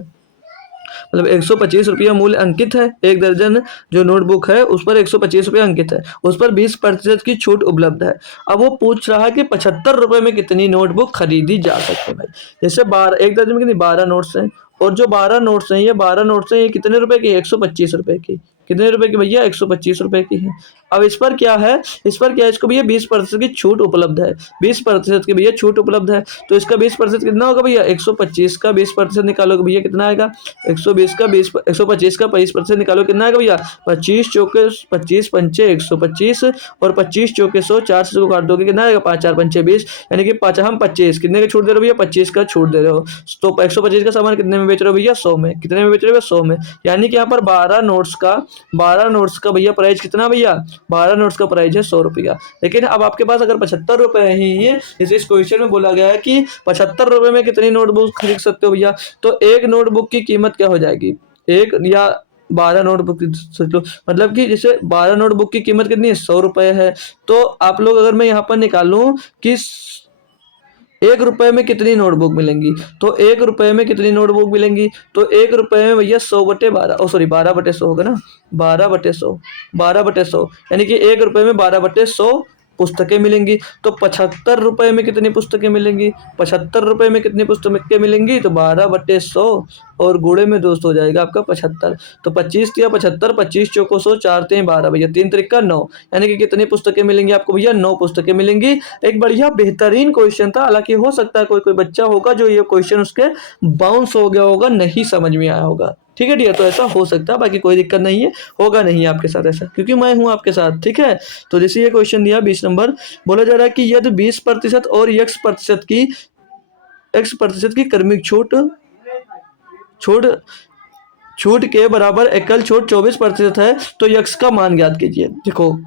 मतलब 125 रुपया मूल्य अंकित है, 1 दर्जन जो नोटबुक है उस पर 125 रुपया अंकित है, उस पर 20% की छूट उपलब्ध है। अब वो पूछ रहा है कि 75 रुपये में कितनी नोटबुक खरीदी जा सकती है भाई। जैसे 12, 1 दर्जन में कितनी 12 नोट्स हैं, और जो 12 नोट्स हैं, ये 12 नोट्स हैं, ये कितने रुपए की, 125 रुपए की। कितने रुपए की भैया, 125 रुपए की है। अब इस पर क्या है, इसको भैया 20% की छूट उपलब्ध है, 20% की भैया छूट उपलब्ध है। तो इसका 20% कितना होगा भैया, 125 का 20% निकालोगे भैया कितना आएगा, 125 का 20% निकालो कितना आएगा भैया, 25 चौके 25 पंचे 125 और 25 चौके 100, 4 से इसको काट दोगे कितना आएगा, 5 4 पंचे 20, यानी कि 5 हम 25 कितने का छूट दे रहे हो भैया, 25 का छूट दे रहे हो। तो 125 का सामान कितने में बेच रहे हो भैया, 100 में। कितने में बेच रहे हो, 100 में। यानी कि यहाँ पर 12 नोट्स का भैया प्राइस कितना भैया, 12 नोट्स का प्राइस है 100 रुपया। लेकिन अब आपके पास अगर 75 रुपए ही है, इस क्वेश्चन में बोला गया है कि 75 रुपए में कितनी नोटबुक खरीद सकते हो भैया, तो एक नोटबुक की कीमत क्या हो जाएगी, एक या 12 नोटबुक सोच लो, मतलब कि जैसे 12 नोटबुक की कीमत कितनी है, 100 रुपए है। तो आप लोग अगर मैं यहाँ पर निकालूं कि 1 रुपए में कितनी नोटबुक मिलेंगी, तो 1 रुपए में कितनी नोटबुक मिलेंगी, तो 1 रुपए में भैया 100/12, ओ सॉरी 12/100 होगा ना, 12/100, 12/100, यानी कि 1 रुपए में 12/100 पुस्तकें मिलेंगी। तो 75 रुपए में कितनी पुस्तकें मिलेंगी, 75 रुपए में कितनी पुस्तकें मिलेंगी, तो 12/100 और गुणे में दोस्त हो जाएगा आपका 75। तो 25 या 75, 25 चौको 100, 4 3 12 भैया, 3 त्रिका 9, यानी कि कितनी पुस्तकें मिलेंगी आपको भैया, 9 पुस्तकें मिलेंगी। एक बढ़िया बेहतरीन क्वेश्चन था, हालांकि हो सकता है कोई कोई बच्चा होगा जो ये क्वेश्चन उसके बाउंस हो गया होगा, नहीं समझ में आया होगा, ठीक है डियर। तो ऐसा हो सकता है, बाकी कोई दिक्कत नहीं है, होगा नहीं आपके साथ ऐसा, क्योंकि मैं हूं आपके साथ, ठीक है। तो जैसे ये क्वेश्चन दिया 20 नंबर, बोला जा रहा है कि यदि 20% और x% की क्रमिक छूट छूट के बराबर एकल छूट 24% है, तो यक्स का मान ज्ञात कीजिए। देखो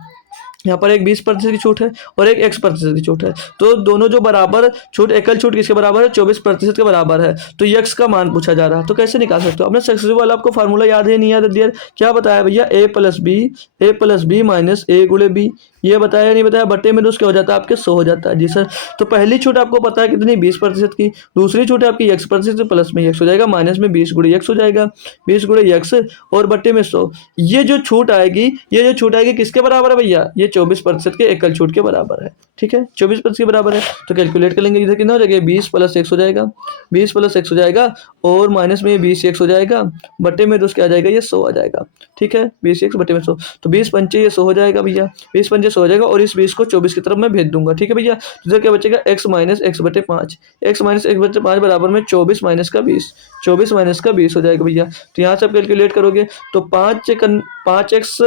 यहाँ पर एक 20% की छूट है और एक x% की छूट है, तो दोनों जो बराबर छूट, एकल छूट किसके बराबर है, 24% के बराबर है। तो यक्स का मान पूछा जा रहा है, तो कैसे निकाल सकते हो, अपने सक्सेसिव वाला आपको फार्मूला याद है नहीं याद है डियर, क्या बताया भैया, a+b माइनस a गुणे b, ये बताया नहीं बताया, बट्टे में 2 क्या हो जाता है आपके 100 हो जाता है जी सर। तो पहली छूट आपको पता है कितनी, 20% की, दूसरी छूट है आपकी x% प्लस में x हो जाएगा, माइनस में 20 गुणे x हो जाएगा, 20 गुणे x और बट्टे में 100। ये जो छूट आएगी किसके बराबर है भैया, ये 24% के एकल छूट के बराबर है, ठीक है, 24% के बराबर है। तो कैलकुलेट कर लेंगे, इधर कितना हो जाएगा, 20 + x हो जाएगा, 20 + x हो जाएगा, और माइनस में 20x हो जाएगा, बट्टे में 2 क्या आ जाएगा, ये 100 आ जाएगा, ठीक है, 20x बट्टे में 100, तो 20 पंचे ये 100 हो जाएगा भैया, 20 पंचे 100 हो जाएगा, और इस 20 को 24 की तरफ मैं भेज दूंगा, ठीक है भैया। तो इधर क्या बचेगा, x - x/5, x - x/5 बराबर में 24 माइनस का 20, 24 माइनस का 20 हो जाएगा भैया। तो यहाँ से आप कैलकुलेट करोगे तो 5x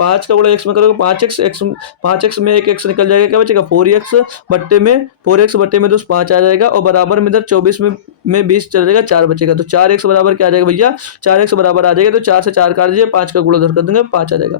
5 का गुणा x में करोगे, 5x में एक x निकल जाएगा, क्या बचेगा, 4x बट्टे में 2 5 आ जाएगा, और बराबर में इधर 24 में 20 चल जाएगा, 4 बचेगा। तो 4x बराबर क्या आ जाएगा भैया, 4x बराबर आ जाएगा, तो 4 से 4 काट दीजिए, 5 का गुणा उधर कर देंगे, 5 आ जाएगा,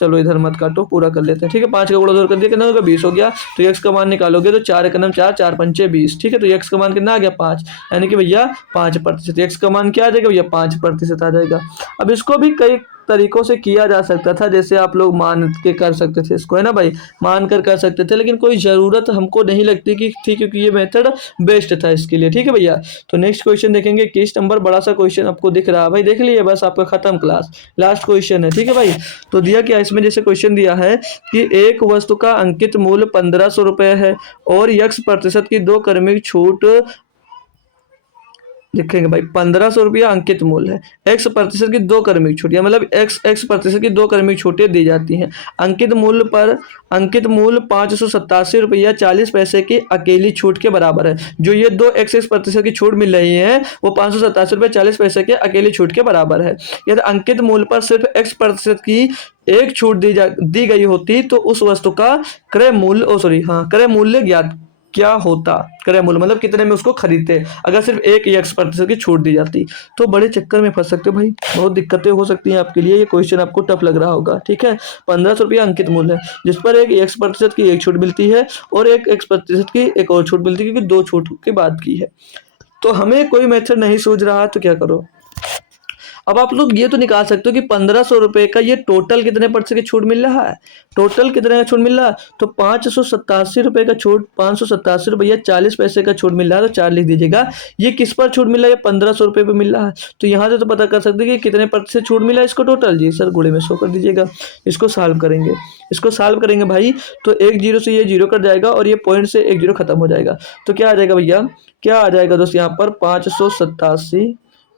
चलो इधर मत काटो, पूरा कर लेते हैं। ठीक है, 5 का गुणा 2 कर दिया, कितना होगा 20 हो गया। तो x का मान निकालोगे तो 4 एक नम 4, 4 पंचे 20। ठीक है, तो x का मान कितना आ गया 5, यानी कि भैया 5%। x का मान क्या आ जाएगा भैया 5% आ जाएगा। अब इसको भी कई तरीकों से किया जा सकता था, जैसे आप लोग मान के कर सकते थे इसको, है ना भाई, मान कर सकते थे, लेकिन कोई ज़रूरत हमको नहीं लगती कि थी, क्योंकि ये मेथड बेस्ट था इसके लिए। ठीक है भैया, तो नेक्स्ट क्वेश्चन देखेंगे। 21 नंबर बड़ा सा क्वेश्चन आपको दिख रहा है भाई, देख लिए बस, आपका खत्म क्लास, लास्ट क्वेश्चन है। ठीक है भाई, तो दिया क्या इसमें, जैसे क्वेश्चन दिया है कि एक वस्तु का अंकित मूल्य 1500 रुपये है और x% की 2 क्रमिक छूट लिखेंगे भाई, 1500 रुपया अंकित मूल्य है, x% की 2 क्रमिक छूट, या मतलब x% की 2 क्रमिक छूटें दी जाती हैं। अंकित मूल्य 587 रुपया 40 पैसे की अकेली छूट के बराबर है। जो ये 2 x% की छूट मिल रही है वो 587 रुपये 40 पैसे के अकेली छूट के बराबर है। यदि अंकित मूल्य पर सिर्फ x% की एक छूट दी गई होती तो उस वस्तु का क्रय मूल्य ज्ञात क्या होता। क्रय मूल्य मतलब कितने में उसको खरीदते, अगर सिर्फ एक x% की छूट दी जाती। तो बड़े चक्कर में फंस सकते हो भाई, बहुत दिक्कतें हो सकती हैं आपके लिए, ये क्वेश्चन आपको टफ लग रहा होगा। ठीक है, 1500 रुपया अंकित मूल्य है जिस पर एक x% की एक छूट मिलती है और एक x% की एक और छूट मिलती है, क्योंकि 2 छूट की बात की है। तो हमें कोई मेथड नहीं सूझ रहा, तो क्या करो, अब आप लोग ये तो निकाल सकते हो कि 1500 रुपये का ये टोटल कितने % की छूट मिल रहा है, टोटल कितने का छूट मिल रहा है, तो 587 रुपये का छूट, 587 रुपया 40 पैसे का छूट मिल रहा है, तो 4 लिख दीजिएगा। ये किस पर छूट मिल रहा है, ये 1500 रुपये पर मिल रहा है, तो यहाँ से तो पता कर सकते हैं कि कितने % छूट मिला है इसको टोटल। जी सर, गुणे में 100 कर दीजिएगा। इसको सॉल्व करेंगे भाई, तो एक जीरो से ये जीरो कट जाएगा और ये पॉइंट से एक जीरो खत्म हो जाएगा। तो क्या आ जाएगा भैया, क्या आ जाएगा दोस्त, यहाँ पर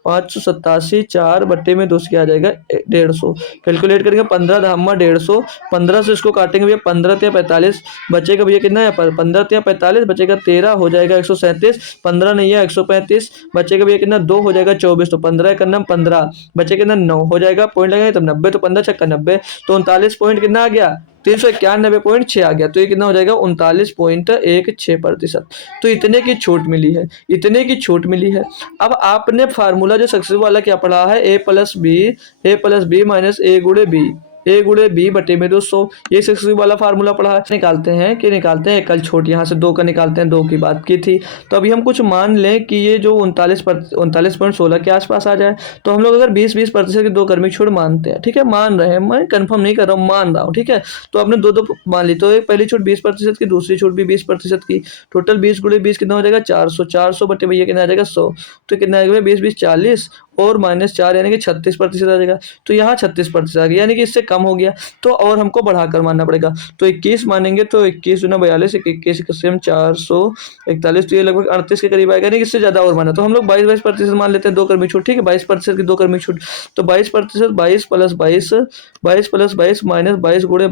587 4 बट्टे में 2 क्या आ जाएगा 150। कैलकुलेट करेंगे, 15 धामा 150, 15 से इसको काटेंगे भैया, 15 या 45 बचेगा भैया, कितना है 15 या 45 बचेगा 13 हो जाएगा 137, 15 नहीं है 135 बचेगा भैया, कितना 2 हो जाएगा 24, तो 15 करना 15 बचेगा, कितना 9 हो जाएगा, पॉइंट लगाएंगे तब 90, तो 15 छक्का 90, तो 39 पॉइंट कितना आ गया 391.6 आ गया। तो ये कितना हो जाएगा 39.16%। तो इतने की छूट मिली है, अब आपने फार्मूला जो सक्सेस वाला क्या पढ़ा है, a प्लस बी माइनस ए गुणे बी बटे में 200, ये सक्सेस वाला फार्मूला पढ़ा है। निकालते हैं कल छोट यहाँ से 2 का निकालते हैं, 2 की बात की थी। तो अभी हम कुछ मान लें कि ये जो 39.16 के आसपास आ जाए, तो हम लोग अगर 20% की 2 क्रमिक छूट मानते हैं, ठीक है, मान रहे हैं, मैं कंफर्म नहीं कर रहा हूँ, मान रहा हूँ, ठीक है। तो आपने 2 मान ली, तो एक पहली छूट 20% की, दूसरी छूट भी 20% की, टोटल 20 गुणे 20 कितना हो जाएगा 400 बटे भैया कितना आ जाएगा 100, तो कितना आएगा 20 40 और -4 यानी कि 36% आ जाएगा। तो यहाँ 36% आ गया, यानी कि इससे कम हो गया, तो और हमको बढ़ाकर मानना पड़ेगा। तो 21 मानेंगे तो 21 गुना 42, 21 से 441, तो ये लगभग 38 के करीब आएगा, यानी कि इससे ज़्यादा और माना। तो हम लोग 22% मान लेते हैं 2 क्रमिक छूट, ठीक है, 22% की 2 क्रमिक छूट, तो 22%, 22 प्लस 22 माइनस 22 गुणे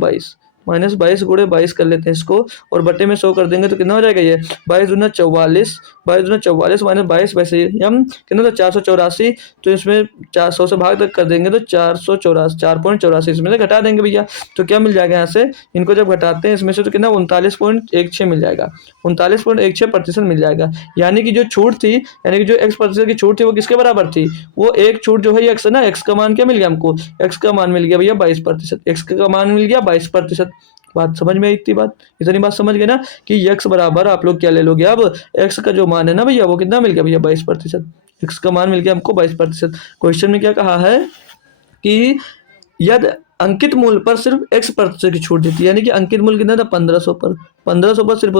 22 कर लेते हैं इसको, और बटे में 100 कर देंगे तो कितना हो जाएगा ये 22 दूना 44 माइनस 22 वैसे हम कितना था 484, तो इसमें 400 से भाग तक कर देंगे तो 484 इसमें से घटा देंगे भैया, तो क्या मिल जाएगा यहाँ से, इनको जब घटाते हैं इसमें से तो कितना 39.16 मिल जाएगा, 39.16% मिल जाएगा। यानी कि जो छूट थी, यानी कि जो x% की छूट थी वो किसके बराबर थी, वो एक छूट जो है x है ना, x का मान क्या मिल गया हमको, x का मान मिल गया भैया 22%, x का मान मिल गया 22%। बात समझ में आई, इतनी बात समझ गए ना कि x बराबर आप लोग क्या ले लोगे, अब x का जो मान है ना भैया वो कितना मिल गया भैया 22%, x का मान मिल गया हमको 22%। क्वेश्चन में क्या कहा है कि यदि अंकित मूल्य पर सिर्फ x% की छूट देती है, यानी कि अंकित मूल्य कितना था 1500 पर, 1500 पर सिर्फ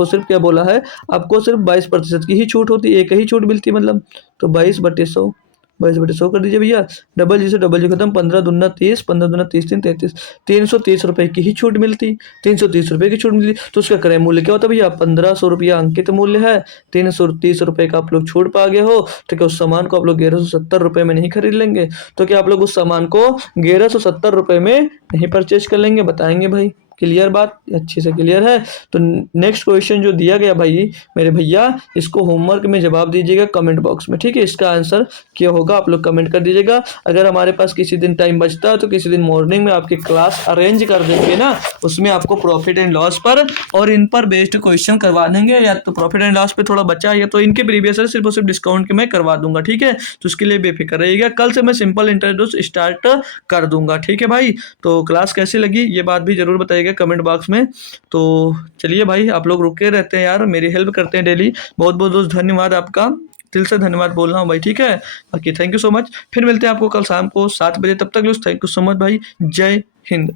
और सिर्फ क्या बोला है आपको, सिर्फ 22% की ही छूट होती, एक ही छूट मिलती मतलब, तो 22/100 कर दीजिए भैया, डबल जी से डबल जी खत्म, 15 दूना 30, 15 दूना 30 33, 330 रुपये की ही छूट मिलती, 330 रुपये की छूट मिलती, तो उसका क्रय मूल्य क्या होता भैया 1500 रुपया अंकित मूल्य है, 330 रुपये का आप लोग छूट पा गए हो, तो क्या उस सामान को आप लोग 1170 रुपये में नहीं खरीद लेंगे, तो क्या आप लोग उस सामान को 1170 रुपये में नहीं परचेज कर लेंगे, बताएंगे भाई, क्लियर बात, अच्छे से क्लियर है। तो नेक्स्ट क्वेश्चन जो दिया गया भाई मेरे भैया, इसको होमवर्क में जवाब दीजिएगा कमेंट बॉक्स में, ठीक है। इसका आंसर क्या होगा आप लोग कमेंट कर दीजिएगा। अगर हमारे पास किसी दिन टाइम बचता है तो किसी दिन मॉर्निंग में आपकी क्लास अरेंज कर देंगे ना, उसमें आपको प्रॉफिट एंड लॉस पर और इन पर बेस्ड क्वेश्चन करवा देंगे। या तो प्रॉफिट एंड लॉस पे थोड़ा बचा है तो इनके प्रीवियस सिर्फ और सिर्फ डिस्काउंट के मैं करवा दूंगा, ठीक है। तो उसके लिए बेफिक्र रहिएगा, कल से मैं सिंपल इंट्रोड्यूस स्टार्ट कर दूंगा, ठीक है भाई। तो क्लास कैसी लगी ये बात भी जरूर बताइएगा कमेंट बॉक्स में। तो चलिए भाई, आप लोग रुके रहते हैं यार, मेरी हेल्प करते हैं डेली, बहुत बहुत दोस्त धन्यवाद आपका, दिल से धन्यवाद बोल रहा हूँ भाई, ठीक है। बाकी थैंक यू सो मच, फिर मिलते हैं आपको कल शाम को 7 बजे, तब तक दोस्त थैंक यू सो मच भाई, जय हिंद।